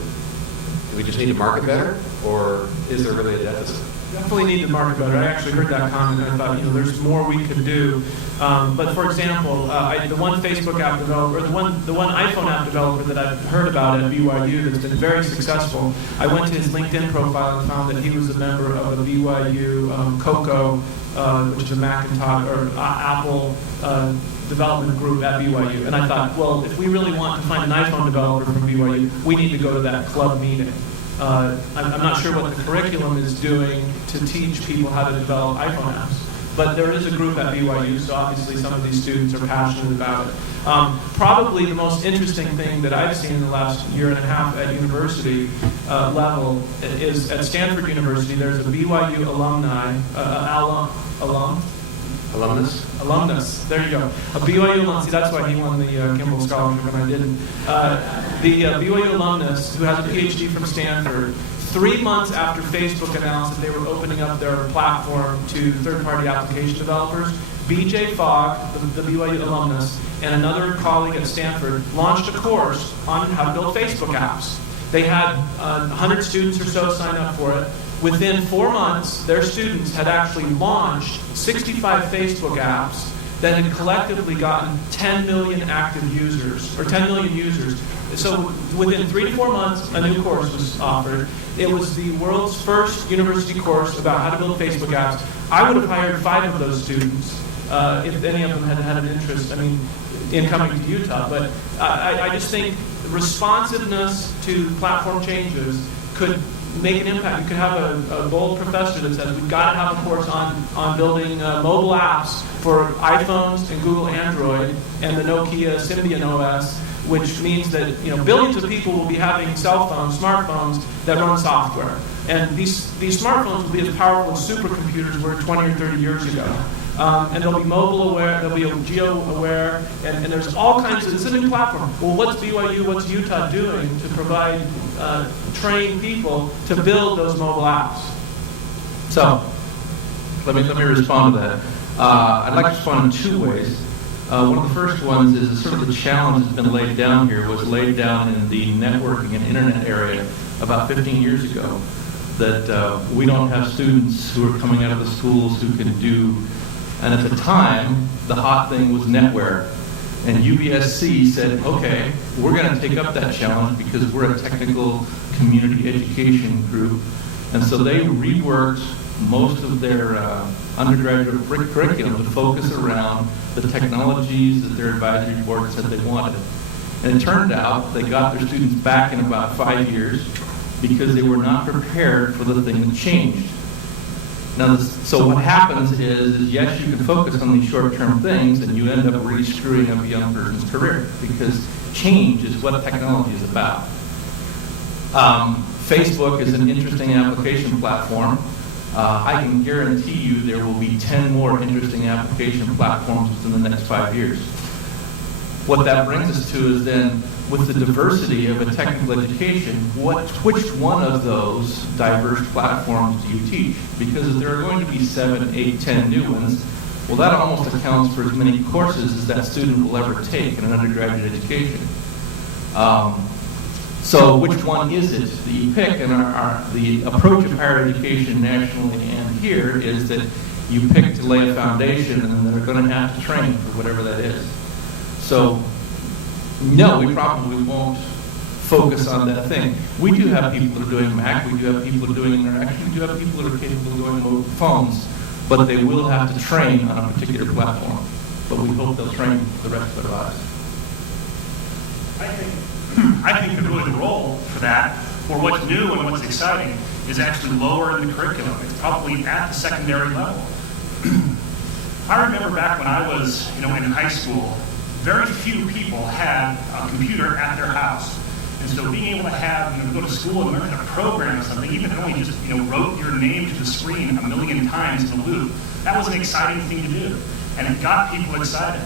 Do we just need to market better, or is there really a deficit? Definitely need to market better. I actually heard that comment and I thought, there's more we could do. But for example, the one Facebook app developer, the one iPhone app developer that I've heard about at BYU that's been very successful, I went to his LinkedIn profile and found that he was a member of a BYU Cocoa, which is a Macintosh or Apple development group at BYU. And I thought, well, if we really want to find an iPhone developer from BYU, we need to go to that club meeting. I'm not sure what the curriculum is doing to teach people how to develop iPhone apps, but there is a group at BYU, so obviously some of these students are passionate about it. Probably the most interesting thing that I've seen in the last year and a half at university level is at Stanford University. There's a BYU alumnus. There you go. A BYU alumnus. See, that's why he won the Kimball Scholarship and I didn't. The BYU alumnus who has a PhD from Stanford, 3 months after Facebook announced that they were opening up their platform to third-party application developers, BJ Fogg, the BYU alumnus, and another colleague at Stanford launched a course on how to build Facebook apps. They had 100 students or so sign up for it. Within 4 months, their students had actually launched 65 Facebook apps that had collectively gotten 10 million active users, or 10 million users. So within 3 to 4 months, a new course was offered. It was the world's first university course about how to build Facebook apps. I would have hired 5 of those students if any of them had had an interest, in coming to Utah. But I just think responsiveness to platform changes could make an impact. You could have a bold professor that says we've got to have a course on building mobile apps for iPhones and Google Android and the Nokia Symbian OS, which means that billions of people will be having cell phones, smartphones that run software, and these smartphones will be as powerful as supercomputers were 20 or 30 years ago. And they'll be mobile aware, they'll be geo aware, and there's all kinds of, it's a new platform. Well, what's BYU, what's Utah doing to provide trained people to build those mobile apps? So, let me respond to that. I'd like to respond in 2 ways. One of the first ones is sort of the challenge that's been laid down here was laid down in the networking and internet area about 15 years ago, that we don't have students who are coming out of the schools who can do. And at the time, the hot thing was netware. And UBSC said, okay, we're going to take up that challenge because we're a technical community education group. And so they reworked most of their undergraduate curriculum to focus around the technologies that their advisory board said they wanted. And it turned out they got their students back in about 5 years because they were not prepared for the thing that changed. Now, so what happens is yes, you can focus on these short-term things, and you end up really screwing up a young person's career because change is what technology is about. Facebook is an interesting application platform. I can guarantee you there will be 10 more interesting application platforms within the next 5 years. What that brings us to is then, with the diversity of a technical education, which one of those diverse platforms do you teach? Because there are going to be 7, 8, 10 new ones. Well, that almost accounts for as many courses as that student will ever take in an undergraduate education. So which one is it that you pick? And the approach of higher education nationally and here is that you pick to lay a foundation and they're going to have to train for whatever that is. So no, we probably won't focus on that thing. We do have people that are doing Mac, we do have people that are doing interaction, we do have people that are capable of doing mobile phones, but they will have to train on a particular platform. But we hope they'll train the rest of their lives. I think that really the role for that, for what's new and what's exciting, is actually lower in the curriculum. It's probably at the secondary level. I remember back when I was, in high school, very few people had a computer at their house. And so being able to have, go to school and learn how to program something, even if you only just, wrote your name to the screen 1,000,000 times in a loop, that was an exciting thing to do. And it got people excited.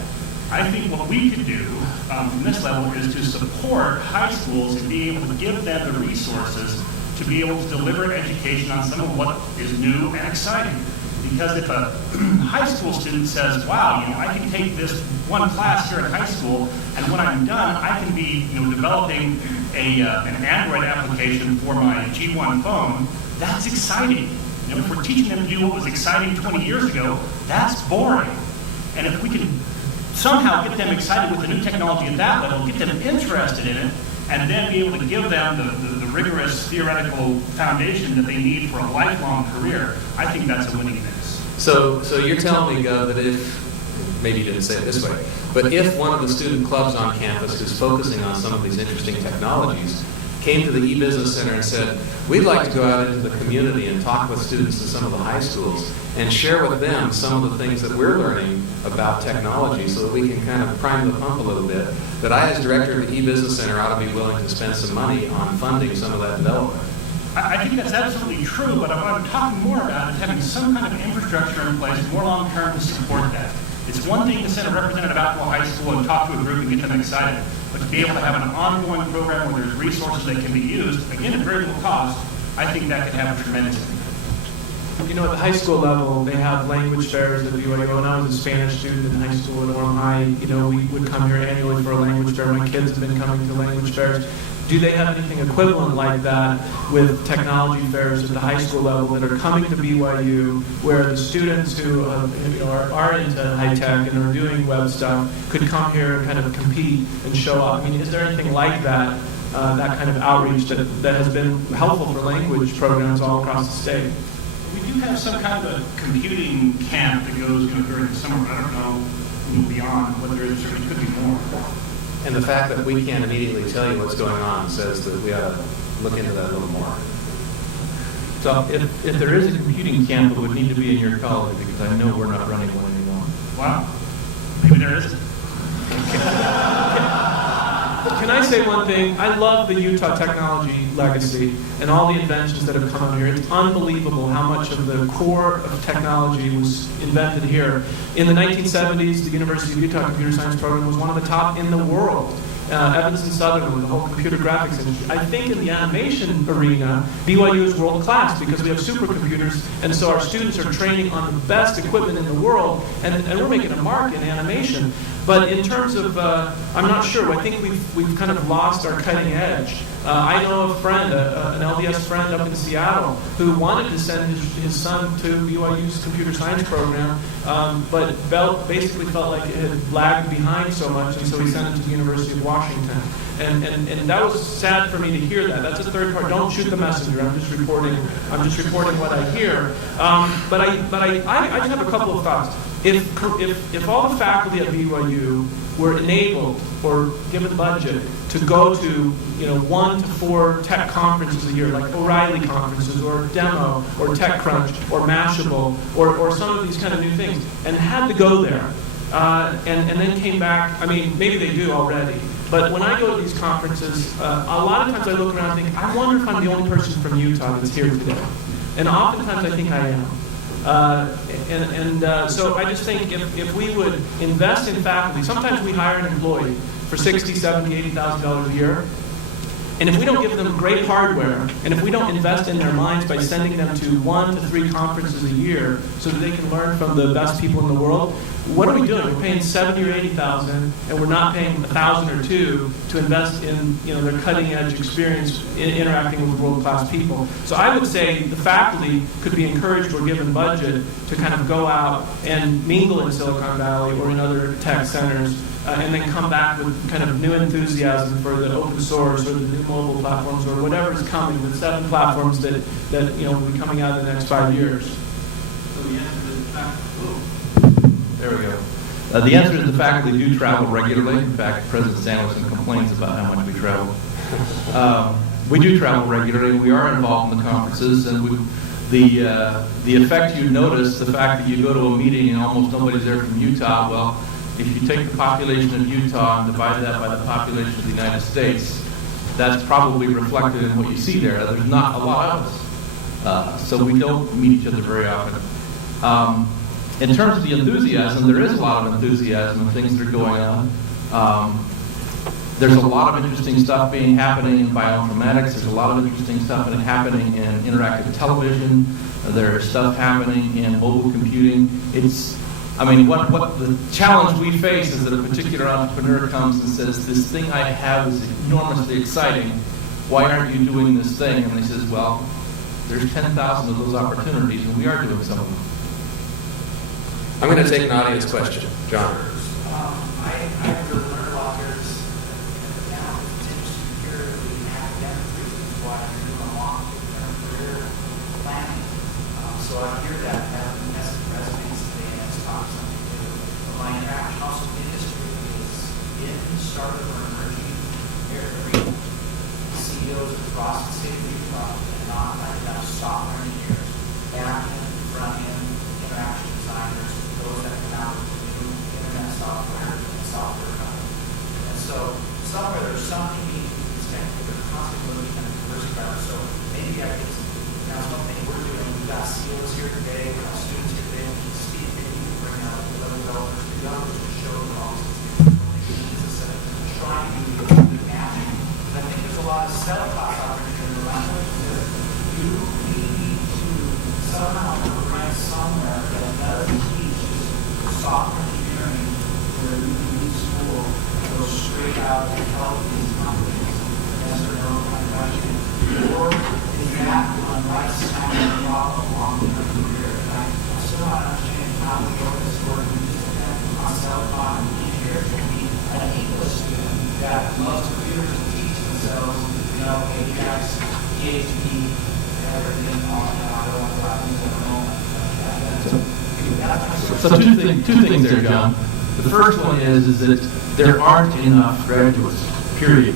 I think what we could do from this level is to support high schools and be able to give them the resources to to be able to deliver education on some of what is new and exciting. Because if a high school student says, wow, I can take this one class here in high school, and when I'm done, I can be developing an Android application for my G1 phone, that's exciting. If we're teaching them to do what was exciting 20 years ago, that's boring. And if we can somehow get them excited with the new technology at that level, get them interested in it, and then be able to give them the rigorous theoretical foundation that they need for a lifelong career, I think that's a winning mix. So you're telling me, Gov, that if, maybe you didn't say it this way, but if one of the student clubs on campus who's focusing on some of these interesting technologies came to the e-business center and said, we'd like to go out into the community and talk with students in some of the high schools and share with them some of the things that we're learning about technology so that we can kind of prime the pump a little bit, that I, as director of the e-business center, ought to be willing to spend some money on funding some of that development. I think that's absolutely true, but what I'm talking more about is having some kind of infrastructure in place more long-term to support that. It's one thing to send a representative out to a high school and talk to a group and get them excited, but to be able to have an ongoing program where there's resources that can be used, again, at very little cost, I think that could have a tremendous impact. At the high school level, they have language fairs at BYU. When I was a Spanish student in high school at Orem High, we would come here annually for a language fair. My kids have been coming to language fairs. Do they have anything equivalent like that with technology fairs at the high school level that are coming to BYU, where the students who are into high tech and are doing web stuff could come here and kind of compete and show up? Is there anything like that, that kind of outreach that has been helpful for language programs all across the state? We do have some kind of a computing camp that goes during the summer. I don't know beyond what there is. Certainly could be more. And the fact that we can't immediately tell you what's going on says that we ought to look into that a little more. So if there is a computing camp, it would need to be in your college, because I know we're not running one anymore. Wow. Maybe there isn't. Can I say one thing? I love the Utah technology legacy and all the inventions that have come out here. It's unbelievable how much of the core of technology was invented here. In the 1970s, the University of Utah Computer Science program was one of the top in the world. Evanston Sutherland, the whole computer graphics industry. I think in the animation arena, BYU is world class because we have supercomputers, and so our students are training on the best equipment in the world, and we're making a mark in animation. But in terms of, I'm not sure. I think we've kind of lost our cutting edge. I know a friend, an LDS friend up in Seattle, who wanted to send his son to BYU's computer science program, but basically felt like it had lagged behind so much, and so he sent it to the University of Washington. And that was sad for me to hear that. That's a third part. Don't shoot the messenger. I'm just reporting what I hear. But I just have a couple of thoughts. If all the faculty at BYU were enabled or given budget to go to 1 to 4 tech conferences a year, like O'Reilly conferences or Demo or TechCrunch or Mashable or some of these kind of new things, and had to go there and then came back, maybe they do already, but when I go to these conferences, a lot of times I look around and think, I wonder if I'm the only person from Utah that's here today. And oftentimes I think I am. So I just think if we would invest in faculty, sometimes we hire an employee for $60,000, $70,000, $80,000 a year, and if we don't give them great hardware, and if we don't invest in their minds by sending them to 1 to 3 conferences a year so that they can learn from the best people in the world, what are we doing? We're paying $70,000 or $80,000, and we're not paying $1,000 or $2,000 to invest in their cutting edge experience in interacting with world-class people. So I would say the faculty could be encouraged or given budget to kind of go out and mingle in Silicon Valley or in other tech centers, and then come back with kind of new enthusiasm for the open source or the new mobile platforms or whatever is coming, the 7 platforms that will be coming out in the next 5 years. So the answer is, in fact, there we go. The answer is the faculty do travel regularly. In fact, President Samuelson complains about how much we travel. We do travel regularly. We are involved in the conferences, and the effect you notice, the fact that you go to a meeting and almost nobody's there from Utah, well, if you take the population of Utah and divide that by the population of the United States, that's probably reflected in what you see there. There's not a lot of us. So we don't meet each other very often. In terms of the enthusiasm, there is a lot of enthusiasm and things that are going on. There's a lot of interesting stuff happening in bioinformatics. There's a lot of interesting stuff happening in interactive television. There's stuff happening in mobile computing. What the challenge we face is that a particular entrepreneur comes and says, this thing I have is enormously exciting. Why aren't you doing this thing? And he says, well, there's 10,000 of those opportunities, and we are doing some of them. I'm going to take an audience question. John. I really learned a lot here. Now it's interesting to hear the academic reasons why you're doing a long-term career planning. So I hear that resonates today, and it's taught something new. But my interaction also with industry is in startup or emerging area. CEOs across the state of Utah and not like enough software engineers, back-end, front-end, interaction designers, those that come out with new internet software and software companies. And so somewhere there's something being expected, they're constantly looking at diversity. So maybe I can, that's one thing we're doing. We've got CEOs here today, we've got students here today, we can speak, maybe we can bring out the developers, the developers to show them all these business and try to do the matching. I think there's a lot of self-taught opportunity around it. You need to somehow program somewhere that does teach software engineering where you can leave school and go straight out and help these companies as their own profession. Or is that on right side of the problem long-term career? And I still don't understand how we go this work and just on self-taught engineers can be an English student that loves computers and teach themselves, AJAX, PhD, and everything, all that. I don't want to wrap things at the moment. So two things there, John. The first one is that there aren't enough graduates, period.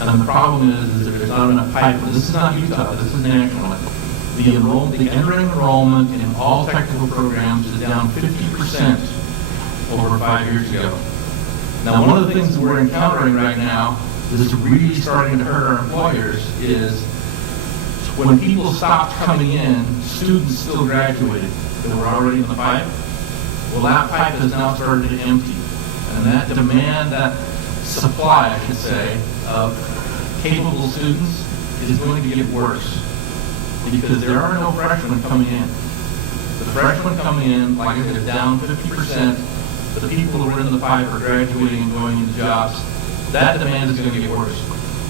And the problem is that there's not enough pipe. This is not Utah, this is national. The entering enrollment in all technical programs is down 50% over 5 years ago. Now, one of the things that we're encountering right now is really starting to hurt our employers is when people stopped coming in, students still graduated that were already in the pipe. Well, that pipe has now started to empty. And that demand, that supply, I should say, of capable students is going to get worse because there are no freshmen coming in. The freshmen coming in, like I said, down 50%. The people who are in the pipe are graduating and going into jobs. That demand is going to get worse.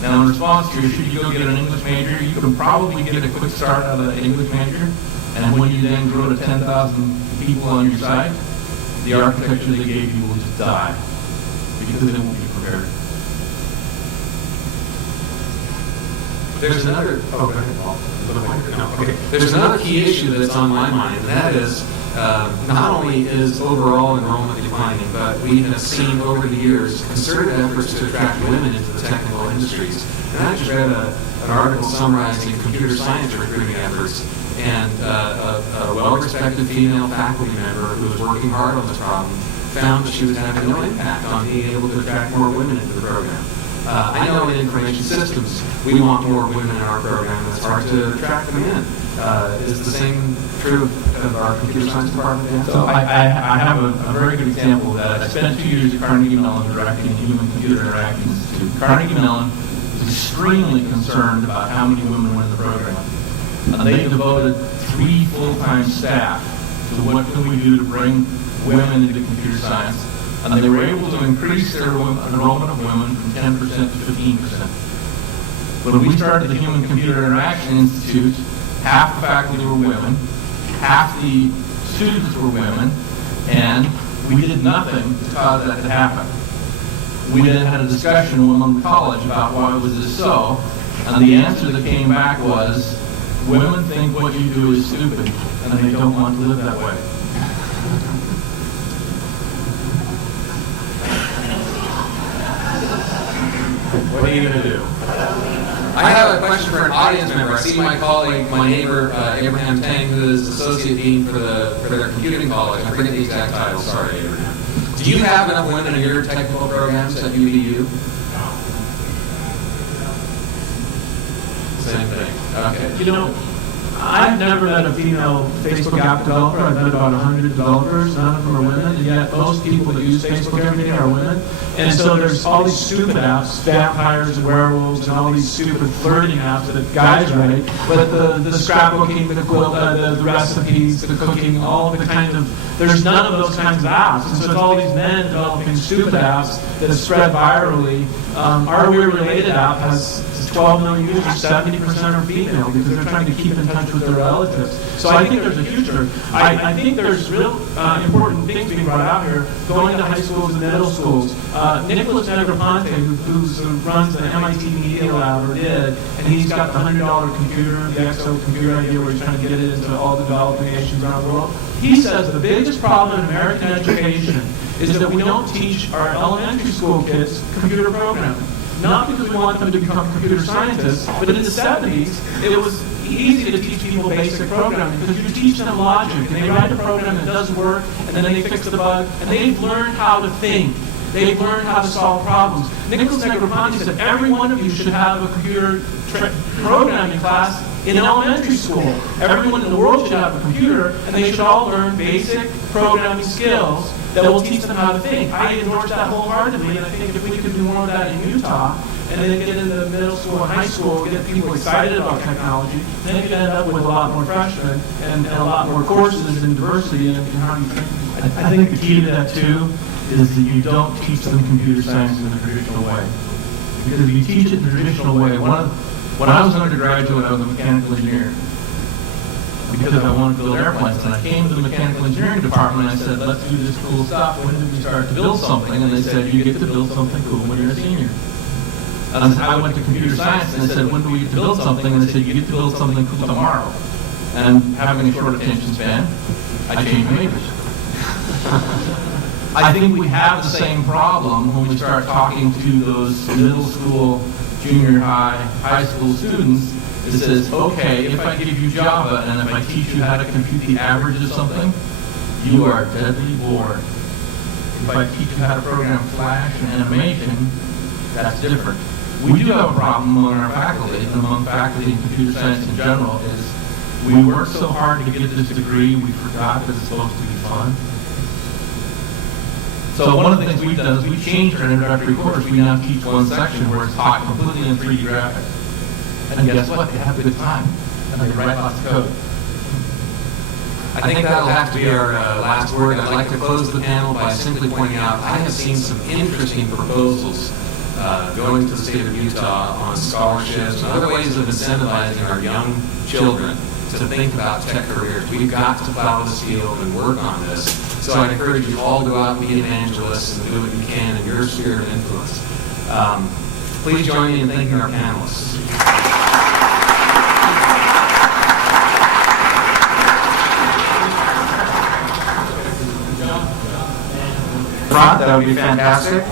Now, in response to your, should you go get an English major, you can probably get a quick start out of an English major, and when you then grow to 10,000 people on your side, the architecture they gave you will just die because they won't be prepared. There's another. Oh, go ahead, Paul. No, okay. There's another key issue that's on my mind, and that is not only is overall enrollment declining, but we have seen over the years concerted efforts to attract women into the technical industries. And I just read an article summarizing computer science recruiting efforts, and a well-respected female faculty member who was working hard on this problem found that she was having no impact on being able to attract more women into the program. I know in information systems, we want more women in our program. It's hard to attract them in. Is the same true of our computer science department? Dan? So I have a very good example of that. I spent 2 years at Carnegie Mellon directing the Human Computer Interaction Institute. Carnegie Mellon was extremely concerned about how many women were in the program. And they devoted 3 full-time staff to what can we do to bring women into computer science. And they were able to increase their enrollment of women from 10% to 15%. When we started the Human Computer Interaction Institute, half the faculty were women, half the students were women, and we did nothing to cause that to happen. We then had a discussion among the college about why was this so, and the answer that came back was, women think what you do is stupid, and they don't want to live that way. What are you going to do? I have a question for an audience member. I see my colleague, my neighbor, Abraham Tang, who is Associate Dean for their computing college. I forget the exact title. Sorry, Abraham. Do you have enough women in your technical programs at UVU? Same thing. Okay. You know, I've never met a female Facebook app developer. I've met about 100 developers. None of them are women, and yet most people that use Facebook every day are women. And so there's all these stupid apps, vampires and werewolves, and all these stupid flirting apps that guys write. But the scrapbooking, the quilt, the recipes, the cooking, all the kinds of, there's none of those kinds of apps. And so it's all these men developing stupid apps that spread virally. Our We're Related app has 12 million users, 70% are female because they're trying to keep in touch with their relatives. So I think there's a future. I think there's real important things being brought out here, going to high schools and middle schools. Nicholas Negroponte, who runs the MIT Media Lab, or did, and he's got the $100 computer, the EXO computer idea where he's trying to get it into all the developing nations around the world. He says the biggest problem in American education is that we don't teach our elementary school kids computer programming. Not because we want them to become computer scientists, but in the 70s, it was easy to teach people basic programming because you teach them logic, and they write a program that doesn't work, and then they fix the bug, and they've learned how to think. They've learned how to solve problems. Nicholas Negroponte said every one of you should have a computer programming class in elementary school. Everyone in the world should have a computer, and they should all learn basic programming skills that will teach them how to think. I endorse that wholeheartedly, and I think if we could do more of that in Utah, and then get into middle school and high school, get people excited about technology, then you'd end up with a lot more freshmen and a lot more courses in diversity and how you think. I think the key to that, too, is that you don't teach them computer science in the traditional way. Because if you teach it in the traditional way, when I was an undergraduate, I was a mechanical engineer. Because I wanted to build airplanes, and I came to the mechanical engineering department and I said, let's do this cool stuff. When did we start to build something? And they said, you get to build something cool when you're a senior. And I went to computer science and I said, when do we get to build something? And they said, you get to build something cool tomorrow. And having a short attention span, I changed majors. I think we have the same problem when we start talking to those middle school, junior high, high school students. It says, okay, if I give you Java and if I teach you how to compute the average of something, you are deadly bored. If I teach you how to program Flash and animation, that's different. We do have a problem among our faculty, and among faculty in computer science in general, is we work so hard to get this degree, we forgot that it's supposed to be fun. So one of the things we've done is we've changed our introductory course. We now teach one section where it's taught completely in 3D graphics. And guess what? They have a good time. And they write lots of code. I think that'll have to be our last word. I'd like to close the panel by simply pointing out I have seen some interesting proposals going to the state of Utah on scholarships and other ways of incentivizing our young children to think about tech careers. We've got to plow this field and work on this. So I encourage you all to go out and be evangelists and do what you can in your sphere of influence. Please join me in thanking our panelists. Front, that would be fantastic.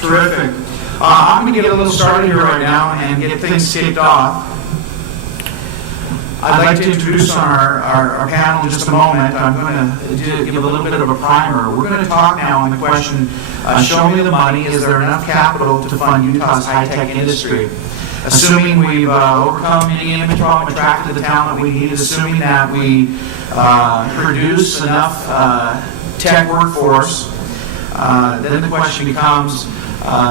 Terrific. I'm going to get a little started here right now and get things kicked off. I'd like to introduce our panel in just a moment. I'm going to give a little bit of a primer. We're going to talk now on the question, show me the money, is there enough capital to fund Utah's high-tech industry? Assuming we've overcome any image problem, attracted the talent we need, assuming that we produce enough tech workforce, then the question becomes,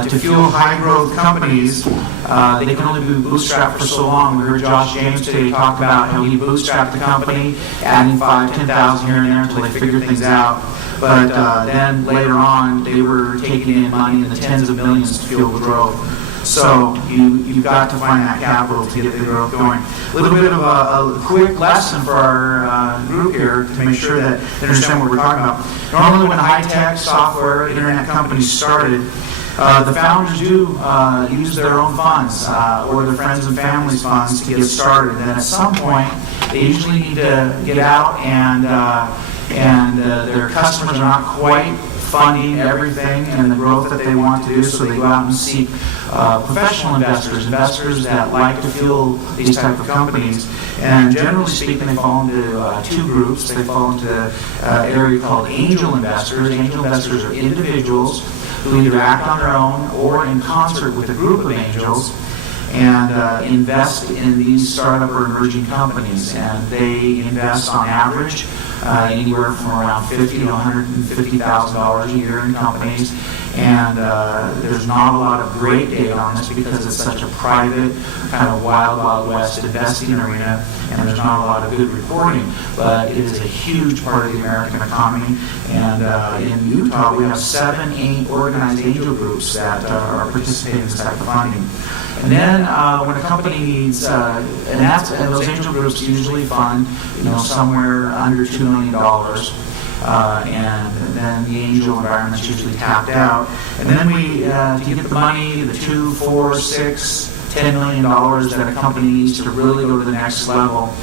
to fuel high-growth companies, they can only be bootstrapped for so long. We heard Josh James today talk about how he bootstrapped the company, adding 5,000, 10,000 here and there until they figured things out. But then later on, they were taking in money in the tens of millions to fuel the growth. So you've got to find that capital to get the growth going. A little bit of a quick lesson for our group here to make sure that they understand what we're talking about. Normally when high-tech software internet companies started, the founders do use their own funds or their friends and family's funds to get started. And then at some point, they usually need to get out and their customers are not quite funding everything and the growth that they want to do, so they go out and seek professional investors, investors that like to fuel these type of companies. And generally speaking, they fall into two groups. They fall into an area called angel investors. Angel investors are individuals who either act on their own or in concert with a group of angels and invest in these startup or emerging companies. And they invest on average anywhere from around $50,000 to $150,000 a year in companies. And there's not a lot of great data on this because it's such a private, kind of wild, wild west investing arena, and there's not a lot of good reporting. But it is a huge part of the American economy. And in Utah, we have 7-8 organized angel groups that are participating in this type of funding. And then when a company needs, and those angel groups usually fund, somewhere under $2 million. And then the angel environment's usually tapped out. And then we, to get the money, the $2, $4, $6, $10 million that a company needs to really go to the next level.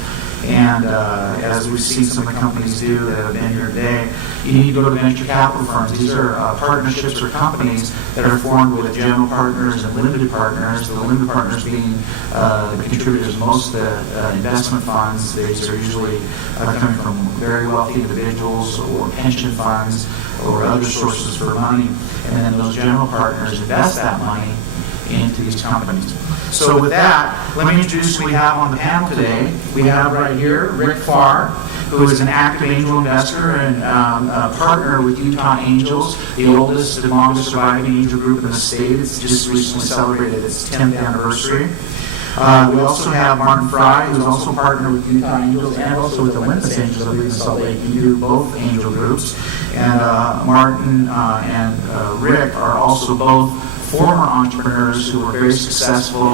And as we've seen some of the companies do that have been here today, you need to go to venture capital firms. These are partnerships or companies that are formed with general partners and limited partners. The limited partners being the contributors of most of the investment funds. These are usually coming from very wealthy individuals or pension funds or other sources for money. And then those general partners invest that money into these companies. So with that, let me introduce who we have on the panel today. We have right here Rick Farr, who is an active angel investor and a partner with Utah Angels, the oldest and longest surviving angel group in the state. It's just recently celebrated its 10th anniversary. We also have Martin Fry, who's also a partner with Utah Angels and also with Olympus Angels of Salt Lake. You do both angel groups. And Martin and Rick are also both former entrepreneurs who were very successful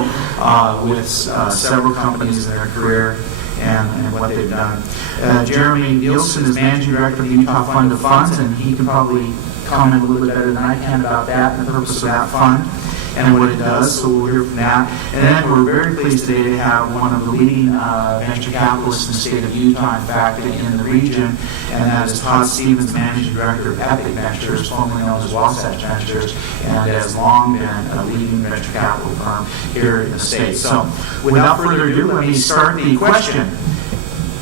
with several companies in their career and what they've done. Jeremy Nielsen is managing director of the Utah Fund of Funds, and he can probably comment a little bit better than I can about that and the purpose of that fund and what it does, so we'll hear from that. And then we're very pleased today to have one of the leading venture capitalists in the state of Utah, in fact, in the region, and that is Todd Stevens, Managing Director of Epic Ventures, formerly known as Wasatch Ventures, and has long been a leading venture capital firm here in the state. So without further ado, let me start the question.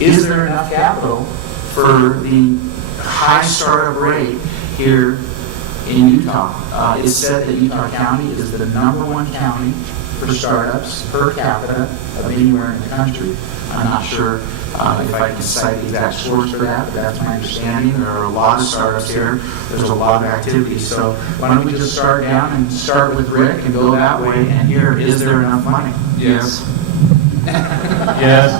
Is there enough capital for the high startup rate here in Utah? It's said that Utah County is the #1 county for startups per capita of anywhere in the country. I'm not sure if I can cite the exact source for that, but that's my understanding. There are a lot of startups here. There's a lot of activity. So why don't we just start down and start with Rick and go that way and hear, is there enough money? Yes. Yes.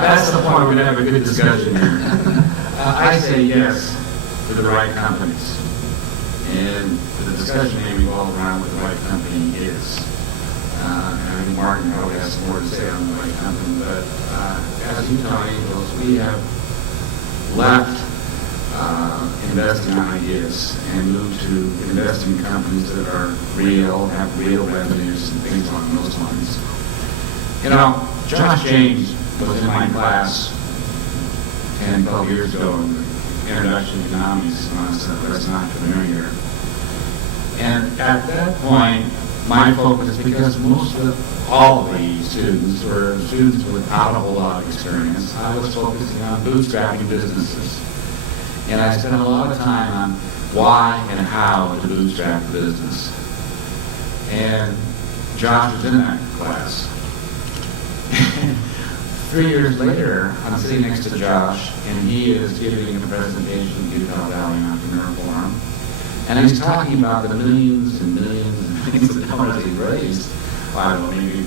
That's the point. We're going to have a good discussion here. I say yes to the right companies. And the discussion may revolve around what the right company is. And I think Martin probably has some more to say on the right company, but as Utah Angels, we have left investing ideas and moved to investing in companies that are real, have real revenues and things along those lines. Josh James was in my class 10, 12 years ago in the introduction to economics when I was a freshman entrepreneur here. And at that point, my focus, because all of the students were students without a whole lot of experience, I was focusing on bootstrapping businesses. And I spent a lot of time on why and how to bootstrap a business. And Josh was in that class. 3 years later, I'm sitting next to Josh, and he is giving a presentation at the Utah Valley Entrepreneur Forum. And he's talking about the millions and millions and millions of dollars he raised. Well, I don't know, maybe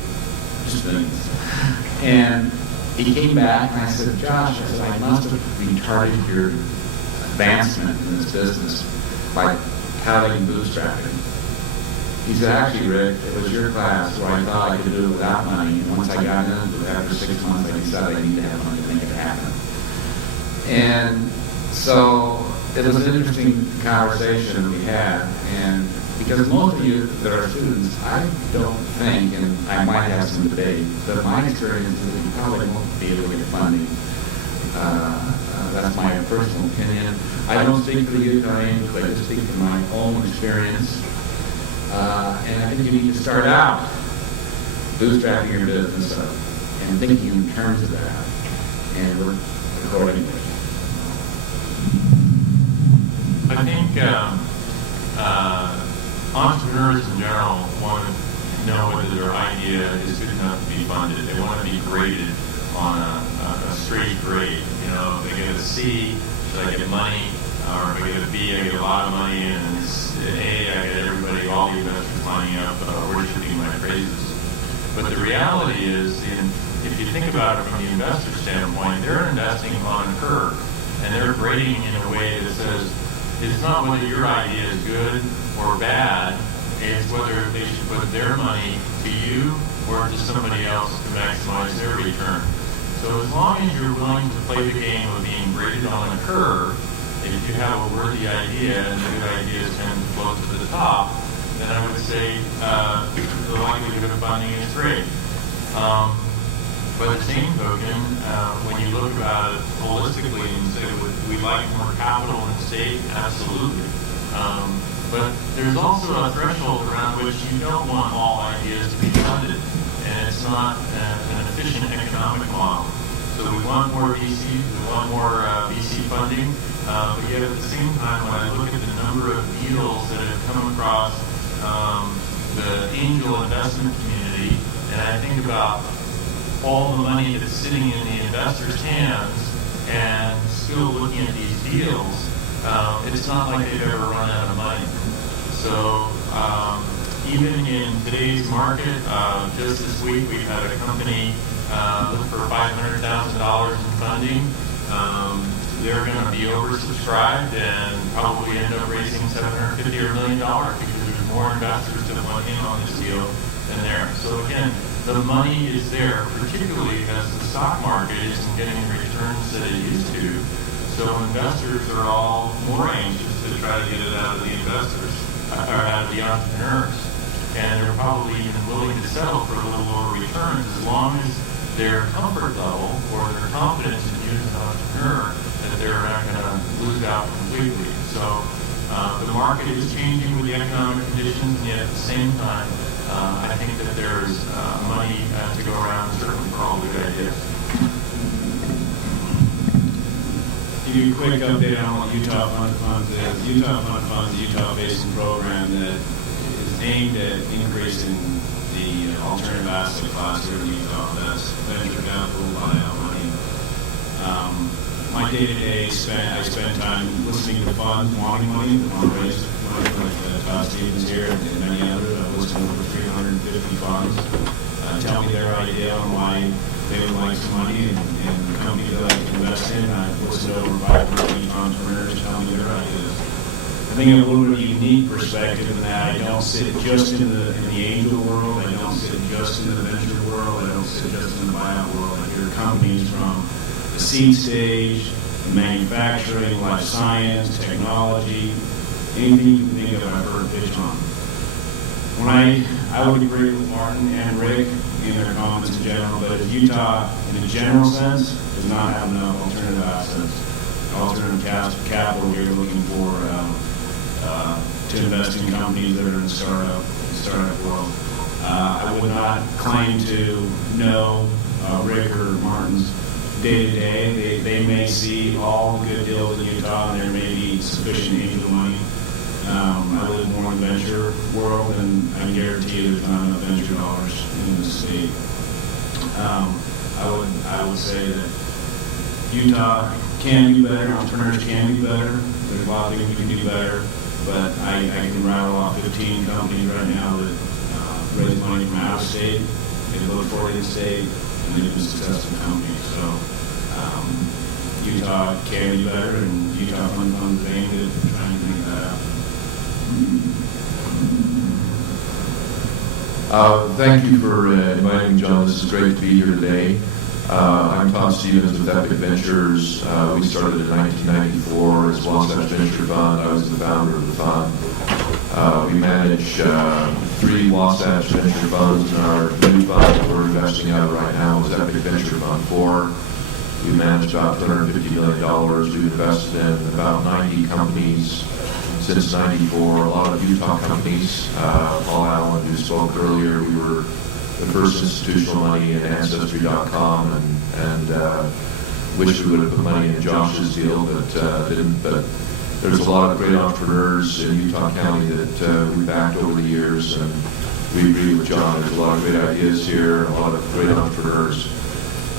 just millions. And he came back, and I said, Josh, I must have retarded your advancement in this business by touting bootstrapping. He said, actually, Rick, it was your class where I thought I could do it without money. And once I got into it, after 6 months, I decided I need to have money to make it happen. And so it was an interesting conversation we had. And because most of you that are students, I don't think, and I might have some debate, but my experience is that you probably won't be able to get funding That's my personal opinion. I don't speak for the Utah Angels, I just speak from my own experience. And I think you need to start out bootstrapping your business up and thinking in terms of that and work accordingly. I think entrepreneurs in general want to know whether their idea is good enough to be funded. They want to be graded on a straight grade. You know, if they get a C, should I get money? Or if I get a B, I get a lot of money, and it's an A, I get everybody, all the investors lining up, worshiping my praises. But the reality is, if you think about it from the investor standpoint, they're investing on a curve, and they're grading in a way that says, it's not whether your idea is good or bad, it's whether they should put their money to you or to somebody else to maximize their return. So as long as you're willing to play the game of being graded on a curve, if you have a worthy idea and the good ideas tend to float to the top, then I would say the likelihood of funding is great. By the same token, when you look about it holistically and say, would we like more capital in the state? Absolutely. But there's also a threshold around which you don't want all ideas to be funded, and it's not an efficient economic model. So we want more VC, we want more VC funding, but yet at the same time, when I look at the number of deals that have come across the angel investment community, and I think about all the money that's sitting in the investors' hands and still looking at these deals, it's not like they've ever run out of money. So even in today's market, just this week we've had a company look for $500,000 in funding. They're going to be oversubscribed and probably end up raising $750 or $1 million because there's more investors that want in on this deal than there. So again, the money is there, particularly as the stock market isn't getting the returns that it used to. So investors are all more anxious to try to get it out of the investors, or out of the entrepreneurs. And they're probably even willing to settle for a little lower returns as long as their comfort level or their confidence in you as an entrepreneur that they're not going to lose out completely. So the market is changing with the economic conditions, and yet at the same time, I think that there's money to go around, certainly for all good ideas. Give you a quick update on what Utah Fund Funds is. Utah Fund Funds is a Utah-based program that is aimed at increasing the alternative asset class here in Utah. That's venture capital, buyout money. My day-to-day, I spend time listening to funds, wanting money, that want to raise money, like Todd Stevens here and many others. I've listened to over 350 funds. Tell me their idea on why they would like some money and the company that I can invest in. I've listened to over 500 entrepreneurs tell me their ideas. I think I have a little bit of a unique perspective in that I don't sit just in the angel world. I don't sit just in the venture world. I don't sit just in the buyout world. I hear companies from the seed stage, manufacturing, life science, technology, anything you can think of, I've heard pitch on. I would agree with Martin and Rick in their comments in general, but Utah, in a general sense, does not have enough alternative assets, alternative capital we're looking for to invest in companies that are in the startup world. I would not claim to know Rick or Martin's day-to-day. They may see all the good deals in Utah, and there may be sufficient angel money. I live more in the venture world, and I guarantee you there's not enough venture dollars in the state. I would say that Utah can do better, entrepreneurs can do better. There's a lot of things we can do better, but I can rattle off 15 companies right now that raise money from out of state, they look for it in state, and they've been successful companies. So Utah can do better, and Utah Fund Funds is aimed at trying to make that happen. Thank you for inviting me, John. This is great to be here today. I'm Tom Stevens with Epic Ventures. We started in 1994 as Wasatch Venture Fund. I was the founder of the fund. We manage 3 Wasatch Venture Funds, and our new fund that we're investing out of right now is Epic Venture Fund 4. We manage about $250 million. We've invested in about 90 companies since '94, a lot of Utah companies. Paul Allen, who spoke earlier, we were the first institutional money in Ancestry.com, and wish we would have put money in Josh's deal, but didn't. But there's a lot of great entrepreneurs in Utah County that we backed over the years, and we agree with John. There's a lot of great ideas here, a lot of great entrepreneurs.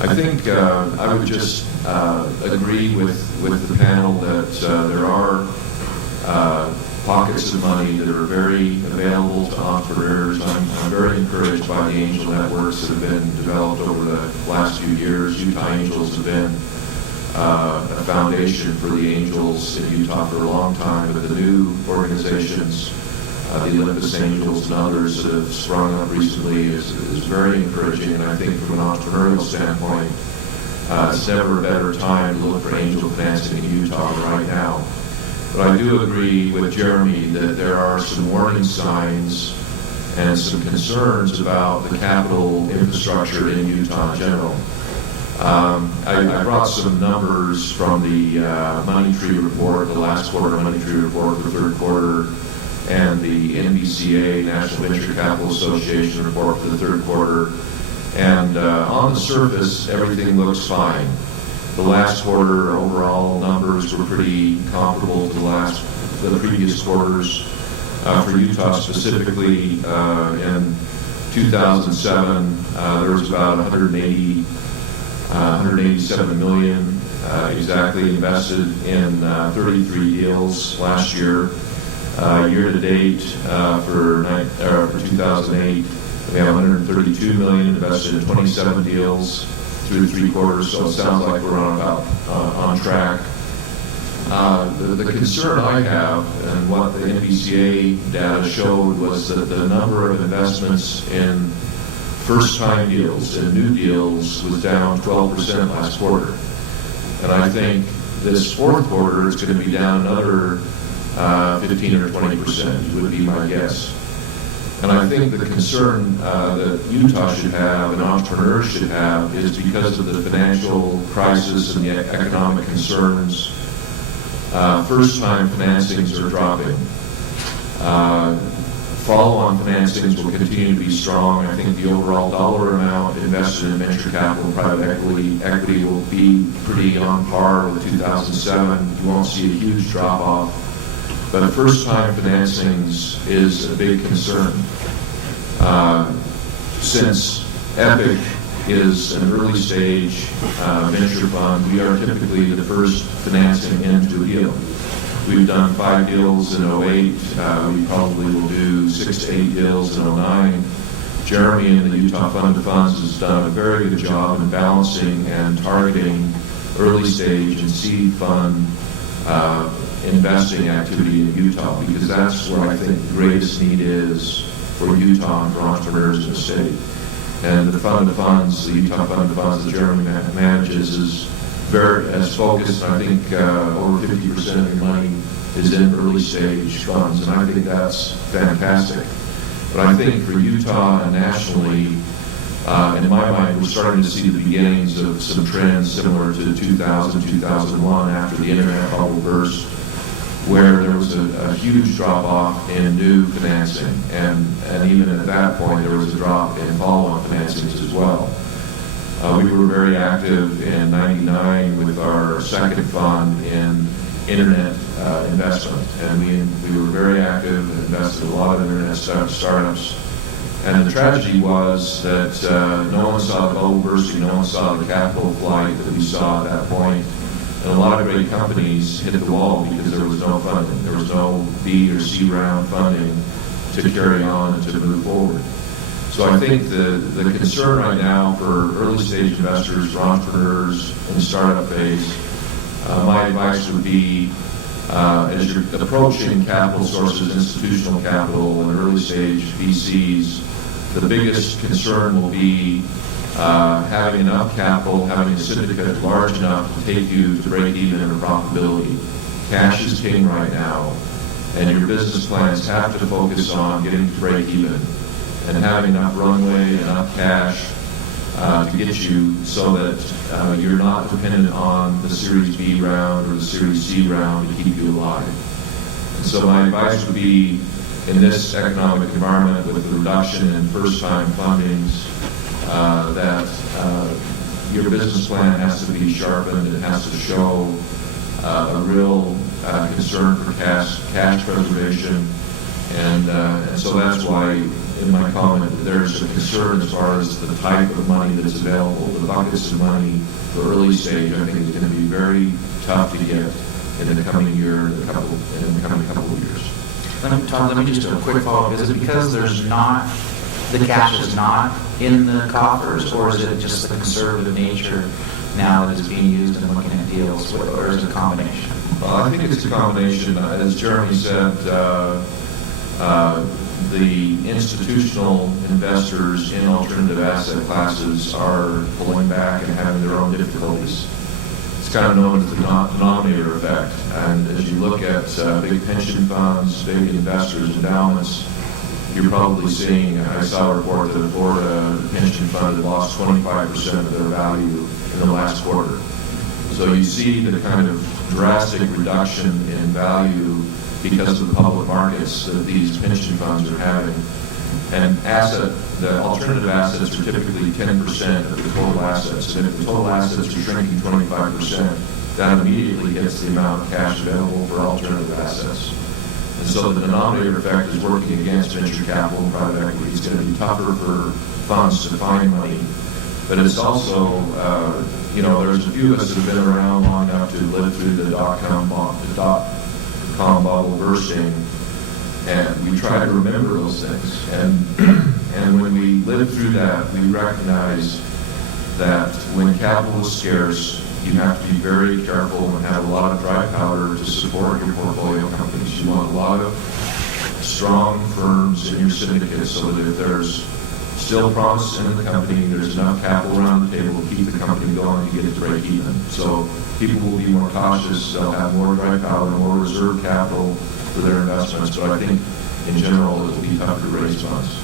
I think I would just agree with the panel that there are pockets of money that are very available to entrepreneurs. I'm very encouraged by the angel networks that have been developed over the last few years. Utah Angels have been a foundation for the angels in Utah for a long time, but the new organizations, the Olympus Angels and others that have sprung up recently is very encouraging. And I think from an entrepreneurial standpoint, it's never a better time to look for angel financing in Utah than right now. But I do agree with Jeremy that there are some warning signs and some concerns about the capital infrastructure in Utah in general. I brought some numbers from the Money Tree report, the last quarter Money Tree report, the third quarter, and the NVCA, National Venture Capital Association report for the third quarter. And on the surface, everything looks fine. The last quarter overall numbers were pretty comparable to the previous quarters. For Utah specifically, in 2007, there was about 187 million exactly invested in 33 deals last year. Year to date for 2008, we have 132 million invested in 27 deals through 3 quarters, so it sounds like we're on track. The concern I have, and what the NVCA data showed, was that the number of investments in first-time deals and new deals was down 12% last quarter. And I think this fourth quarter is going to be down another 15 or 20% would be my guess. And I think the concern that Utah should have and entrepreneurs should have is because of the financial crisis and the economic concerns, first-time financings are dropping. Follow-on financings will continue to be strong. I think the overall dollar amount invested in venture capital and private equity will be pretty on par with 2007. You won't see a huge drop-off. But first-time financings is a big concern. Since Epic is an early-stage venture fund, we are typically the first financing into a deal. We've done 5 deals in 08. We probably will do 6 to 8 deals in 09. Jeremy in the Utah Fund of Funds has done a very good job in balancing and targeting early-stage and seed fund investing activity in Utah, because that's where I think the greatest need is for Utah and for entrepreneurs in the state. And the Fund of Funds, the Utah Fund of Funds that Jeremy manages, is as focused. I think over 50% of your money is in early stage funds, and I think that's fantastic. But I think for Utah and nationally, in my mind, we're starting to see the beginnings of some trends similar to 2000, 2001 after the internet bubble burst, where there was a huge drop-off in new financing, and even at that point there was a drop in follow-on financings as well. We were very active in '99 with our second fund in internet investment, and we were very active, invested a lot of internet startups. And the tragedy was that no one saw the bubble bursting, no one saw the capital flight that we saw at that point. And a lot of great companies hit the wall because there was no funding. There was no B or C round funding to carry on and to move forward. So I think the concern right now for early stage investors, for entrepreneurs in the startup phase, my advice would be, as you're approaching capital sources, institutional capital and early stage VCs, the biggest concern will be having enough capital, having a syndicate large enough to take you to break even or profitability. Cash is king right now, and your business plans have to focus on getting to break even and having enough runway, enough cash to get you so that you're not dependent on the Series B round or the Series C round to keep you alive. And so my advice would be, in this economic environment with the reduction in first-time fundings, that your business plan has to be sharpened. It has to show a real concern for cash preservation. And so that's why, in my comment, there's a concern as far as the type of money that's available. The buckets of money for early stage, I think, is going to be very tough to get in the coming year, in the coming couple of years. Let me just do a quick follow-up. Is it because the cash is not in the coffers, or is it just the conservative nature now that it's being used in looking at deals, or is it a combination? Well, I think it's a combination. As Jeremy said, the institutional investors in alternative asset classes are pulling back and having their own difficulties. It's kind of known as the denominator effect. And as you look at big pension funds, big investors, endowments, you're probably seeing, I saw a report that a Florida pension fund had lost 25% of their value in the last quarter. So you see the kind of drastic reduction in value because of the public markets that these pension funds are having. And the alternative assets are typically 10% of the total assets. And if the total assets are shrinking 25%, that immediately hits the amount of cash available for alternative assets. And so the denominator effect is working against venture capital and private equity. It's going to be tougher for funds to find money. But it's also, there's a few of us that have been around long enough to live through the dot-com bubble bursting, and we try to remember those things. And when we live through that, we recognize that when capital is scarce, you have to be very careful and have a lot of dry powder to support your portfolio companies. You want a lot of strong firms in your syndicate so that if there's still promise in the company, there's enough capital around the table to keep the company going to get it to break even. So people will be more cautious, they'll have more dry powder, more reserve capital for their investments, but I think in general it will be tougher to raise funds.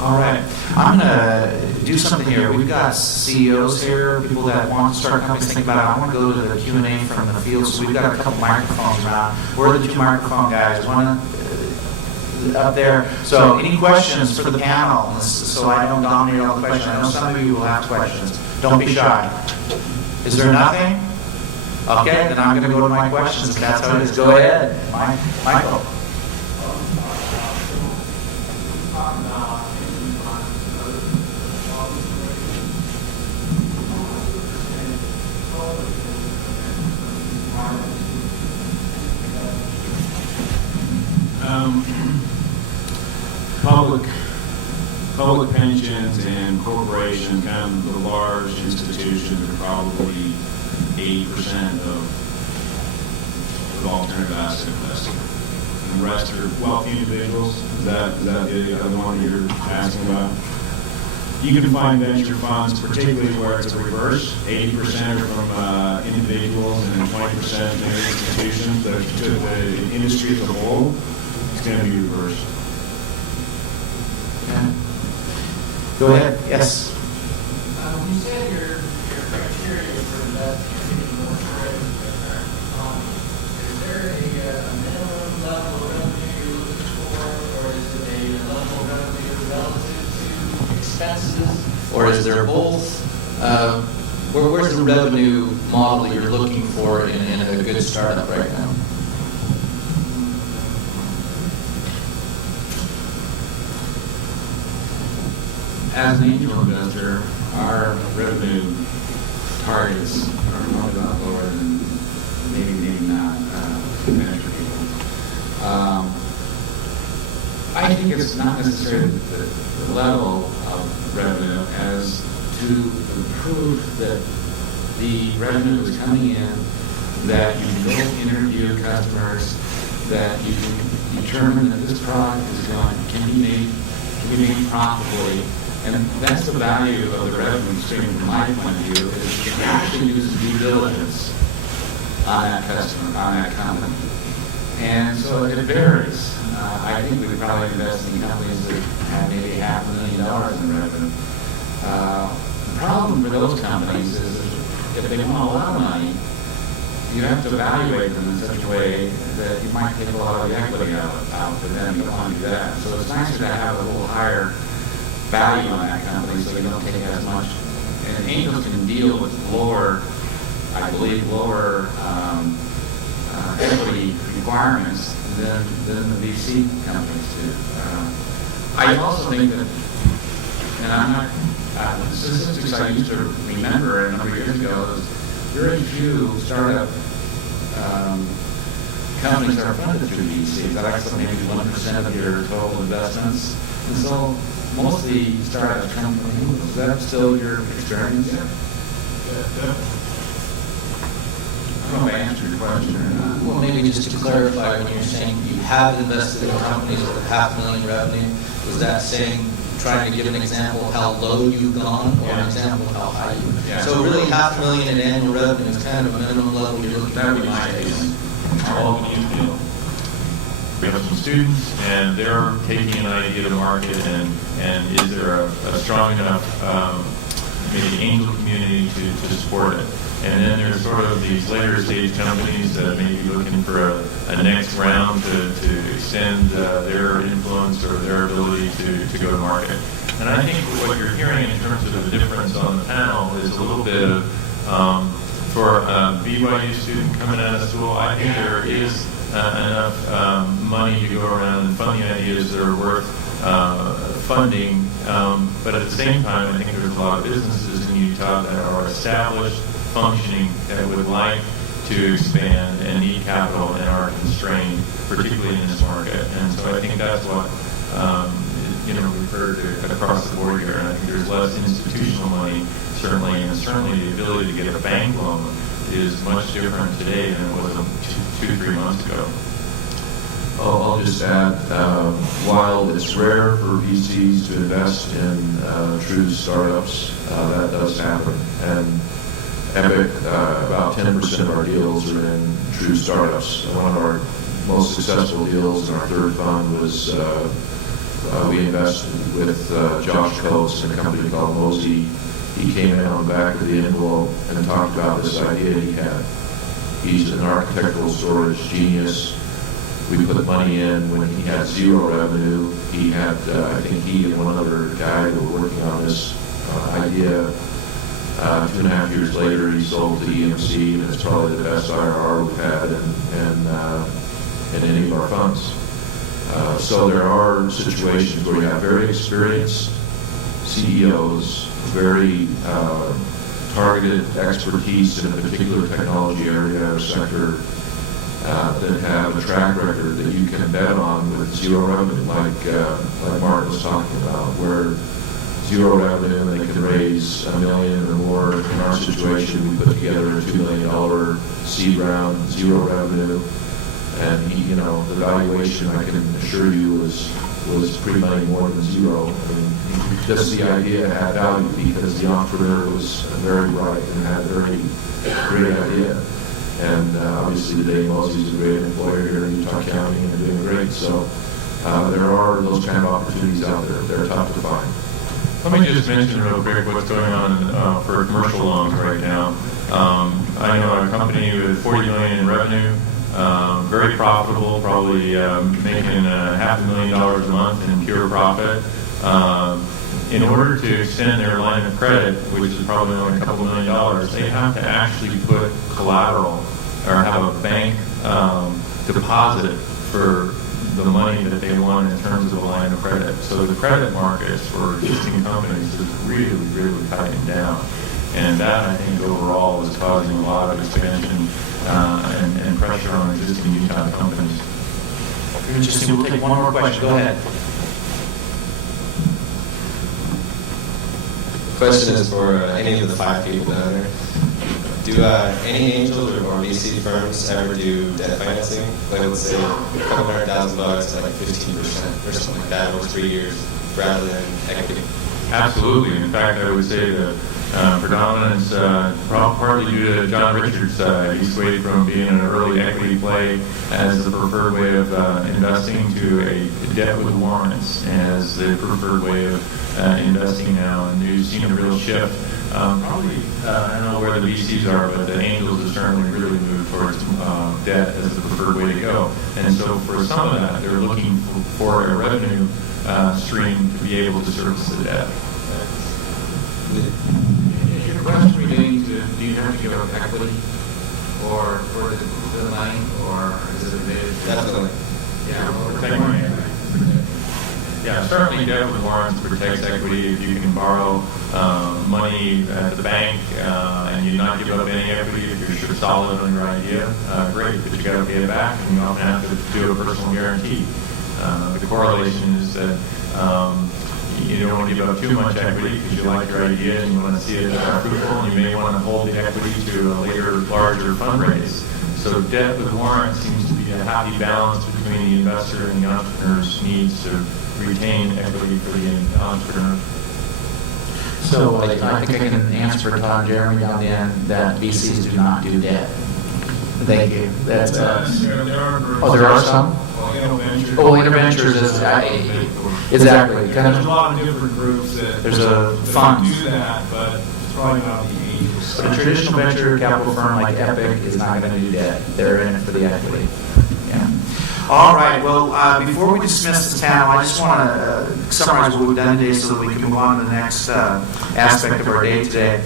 All right. I'm going to do something here. We've got CEOs here, people that want to start companies, think about it. I want to go to the Q&A from the field, so we've got a couple microphones around. Where are the two microphone guys? One up there. So any questions for the panel, so I don't dominate all the questions. I know some of you will ask questions. Don't be shy. Is there nothing? Okay, then I'm going to go to my questions. If that's how it is, go ahead. Michael. Public pensions and corporations, kind of the large institutions, are probably 80% of alternative asset investing. And the rest are wealthy individuals. Is that the other one that you're asking about? You can find venture funds, particularly where it's a reverse. 80% are from individuals and then 20% maybe institutions. The industry as a whole is going to be reversed. Go ahead. Yes. You said your criteria for investing is more revenue. Is there a minimum level of revenue you're looking for, or is it a level of revenue relative to expenses? Or is there both? Where's the revenue model that you're looking for in a good startup right now? As an angel investor, our revenue targets are probably a lot lower than maybe not venture people. I think it's not necessarily the level of revenue as to the proof that the revenue is coming in, that you can go interview customers, that you can determine that this product can be made profitably. And that's the value of the revenue stream from my point of view, is you can actually do some due diligence on that customer, on that company. And so it varies. I think we probably invest in companies that have maybe $500,000 in revenue. problem for those companies is if they want a lot of money, you have to evaluate them in such a way that you might take a lot of the equity out for them. You don't want to do that. So it's nicer to have a little higher value on that company so you don't take as much. And angels can deal with lower, I believe, lower equity requirements than the VC companies do. I also think that, and I'm not, the statistics I used to remember a number of years ago is very few startup companies are funded through VCs. That's maybe 1% of your total investments. And so most of the startup companies, is that still your experience? Yeah, definitely. I don't know if I answered your question or not. Well, maybe just to clarify, when you're saying you have invested in companies with $500,000 revenue, was that saying, trying to give an example of how low you've gone, or an example of how high you've gone? So really $500,000 in annual revenue is kind of a minimum level you're looking That at. would be my case. How open you feel. We have some students, and they're taking an idea to market, and is there a strong enough maybe angel community to support it? And then there's sort of these later stage companies that may be looking for a next round to extend their influence or their ability to go to market. And I think what you're hearing in terms of the difference on the panel is a little bit of, for a BYU student coming out of school, I think there is enough money to go around and fund the ideas that are worth funding. But at the same time, I think there's a lot of businesses in Utah that are established, functioning, that would like to expand and need capital and are constrained, particularly in this market. And so I think that's what we've heard across the board here. And I think there's less institutional money, certainly, and certainly the ability to get a bank loan is much different today than it was 2-3 months ago. I'll just add, while it's rare for VCs to invest in true startups, that does happen. And Epic, about 10% of our deals are in true startups. One of our most successful deals in our third fund was we invested with Josh Coates in a company called Mosey. He came in on the back of the envelope and talked about this idea he had. He's an architectural storage genius. We put money in when he had zero revenue. He had, I think he and one other guy were working on this idea. 2.5 years later, he sold to EMC, and it's probably the best IRR we've had in any of our funds. So there are situations where you have very experienced CEOs, very targeted expertise in a particular technology area or sector that have a track record that you can bet on with zero revenue, like Mark was talking about, where zero revenue and they can raise $1 million or more. In our situation, we put together a $2 million seed round, zero revenue, and the valuation, I can assure you, was pre-money more than zero. I mean, just the idea had value because the entrepreneur was very bright and had a very great idea. And obviously today Mosey's a great employer here in Utah County and they're doing great. So there are those kind of opportunities out there. They're tough to find. Let me just mention real quick what's going on for commercial loans right now. I know a company with $40 million in revenue, very profitable, probably making $500,000 a month in pure profit. In order to extend their line of credit, which is probably only a couple $1 million, they have to actually put collateral or have a bank deposit for the money that they want in terms of a line of credit. So the credit markets for existing companies is really, really tightened down. And that, I think, overall is causing a lot of expansion and pressure on existing Utah companies. Interesting. We'll take one more question. Go ahead. Question is for any of the 5 people down there. Do any angels or VC firms ever do debt financing? Like, let's say a couple $100,000 at like 15% or something like that over 3 years rather than equity? Absolutely. In fact, I would say that Predominance partly due to John Richards. He swayed from being an early equity play as the preferred way of investing to a debt with warrants as the preferred way of investing now. And you've seen a real shift. Probably, I don't know where the VCs are, but the angels have certainly really moved towards debt as the preferred way to go. And so for some of that, they're looking for a revenue stream to be able to service the debt. Is your question relating to, do you have to give up equity or for the money, or is it related to? Definitely. Yeah, certainly debt with warrants protects equity. If you can borrow money at the bank and you not give up any equity, if you're solid on your idea, great, but you got to pay it back, and you often have to do a personal guarantee. The correlation is that you don't want to give up too much equity because you like your idea and you want to see it fruitful, and you may want to hold the equity to a later, larger fundraise. So debt with warrants seems to be a happy balance between the investor and the entrepreneur's needs to retain equity for the entrepreneur. So I think I can answer for Todd and Jeremy down the end that VCs do not do debt. Thank you. That's there are some. Interventures is exactly. There's a lot of different groups that there's a fund do that, but it's probably not the angels. But a traditional venture capital firm like Epic is not going to do debt. They're in it for the equity. Yeah. All right. Well, before we dismiss this panel, I just want to summarize what we've done today so that we can move on to the next aspect of our day today.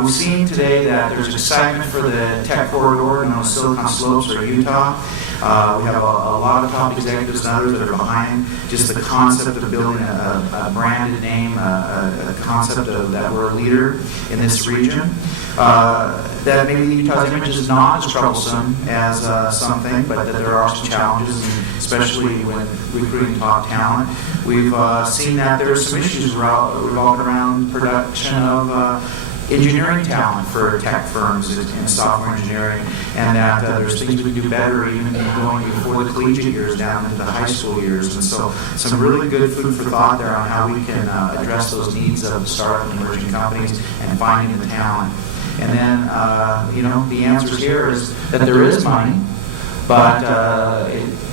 We've seen today that there's excitement for the tech corridor in those Silicon Slopes or Utah. We have a lot of top executives and others that are behind just the concept of building a branded name, a concept of that we're a leader in this region. That maybe Utah's image is not as troublesome as something, but that there are some challenges, especially when recruiting top talent. We've seen that there are some issues revolving around production of engineering talent for tech firms in software engineering, and that there's things we can do better even going before the collegiate years down into the high school years. And so some really good food for thought there on how we can address those needs of startup and emerging companies and finding the talent. And then, the answer here is that there is money, but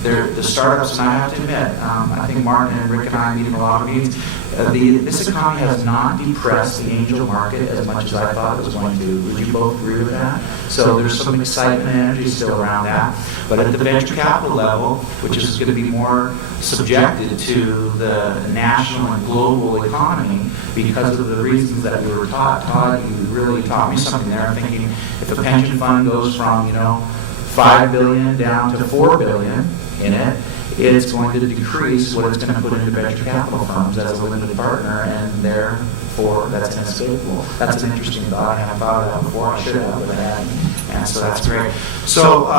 the startups, and I have to admit, I think Martin and Rick and I meet in a lot of meetings, this economy has not depressed the angel market as much as I thought it was going to. Would you both agree with that? So there's some excitement and energy still around that. But at the venture capital level, which is going to be more subjected to the national and global economy because of the reasons that we were taught. Todd, you really taught me something there. I'm thinking if a pension fund goes from, $5 billion down to $4 billion in it, it's going to decrease what it's going to put into venture capital firms as a limited partner, and therefore that's inescapable. That's an interesting thought. I haven't thought of that before. I should have, but I hadn't. And so that's great. So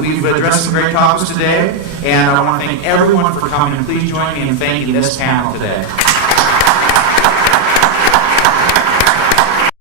we've addressed some great topics today, and I want to thank everyone for coming, and please join me in thanking this panel today.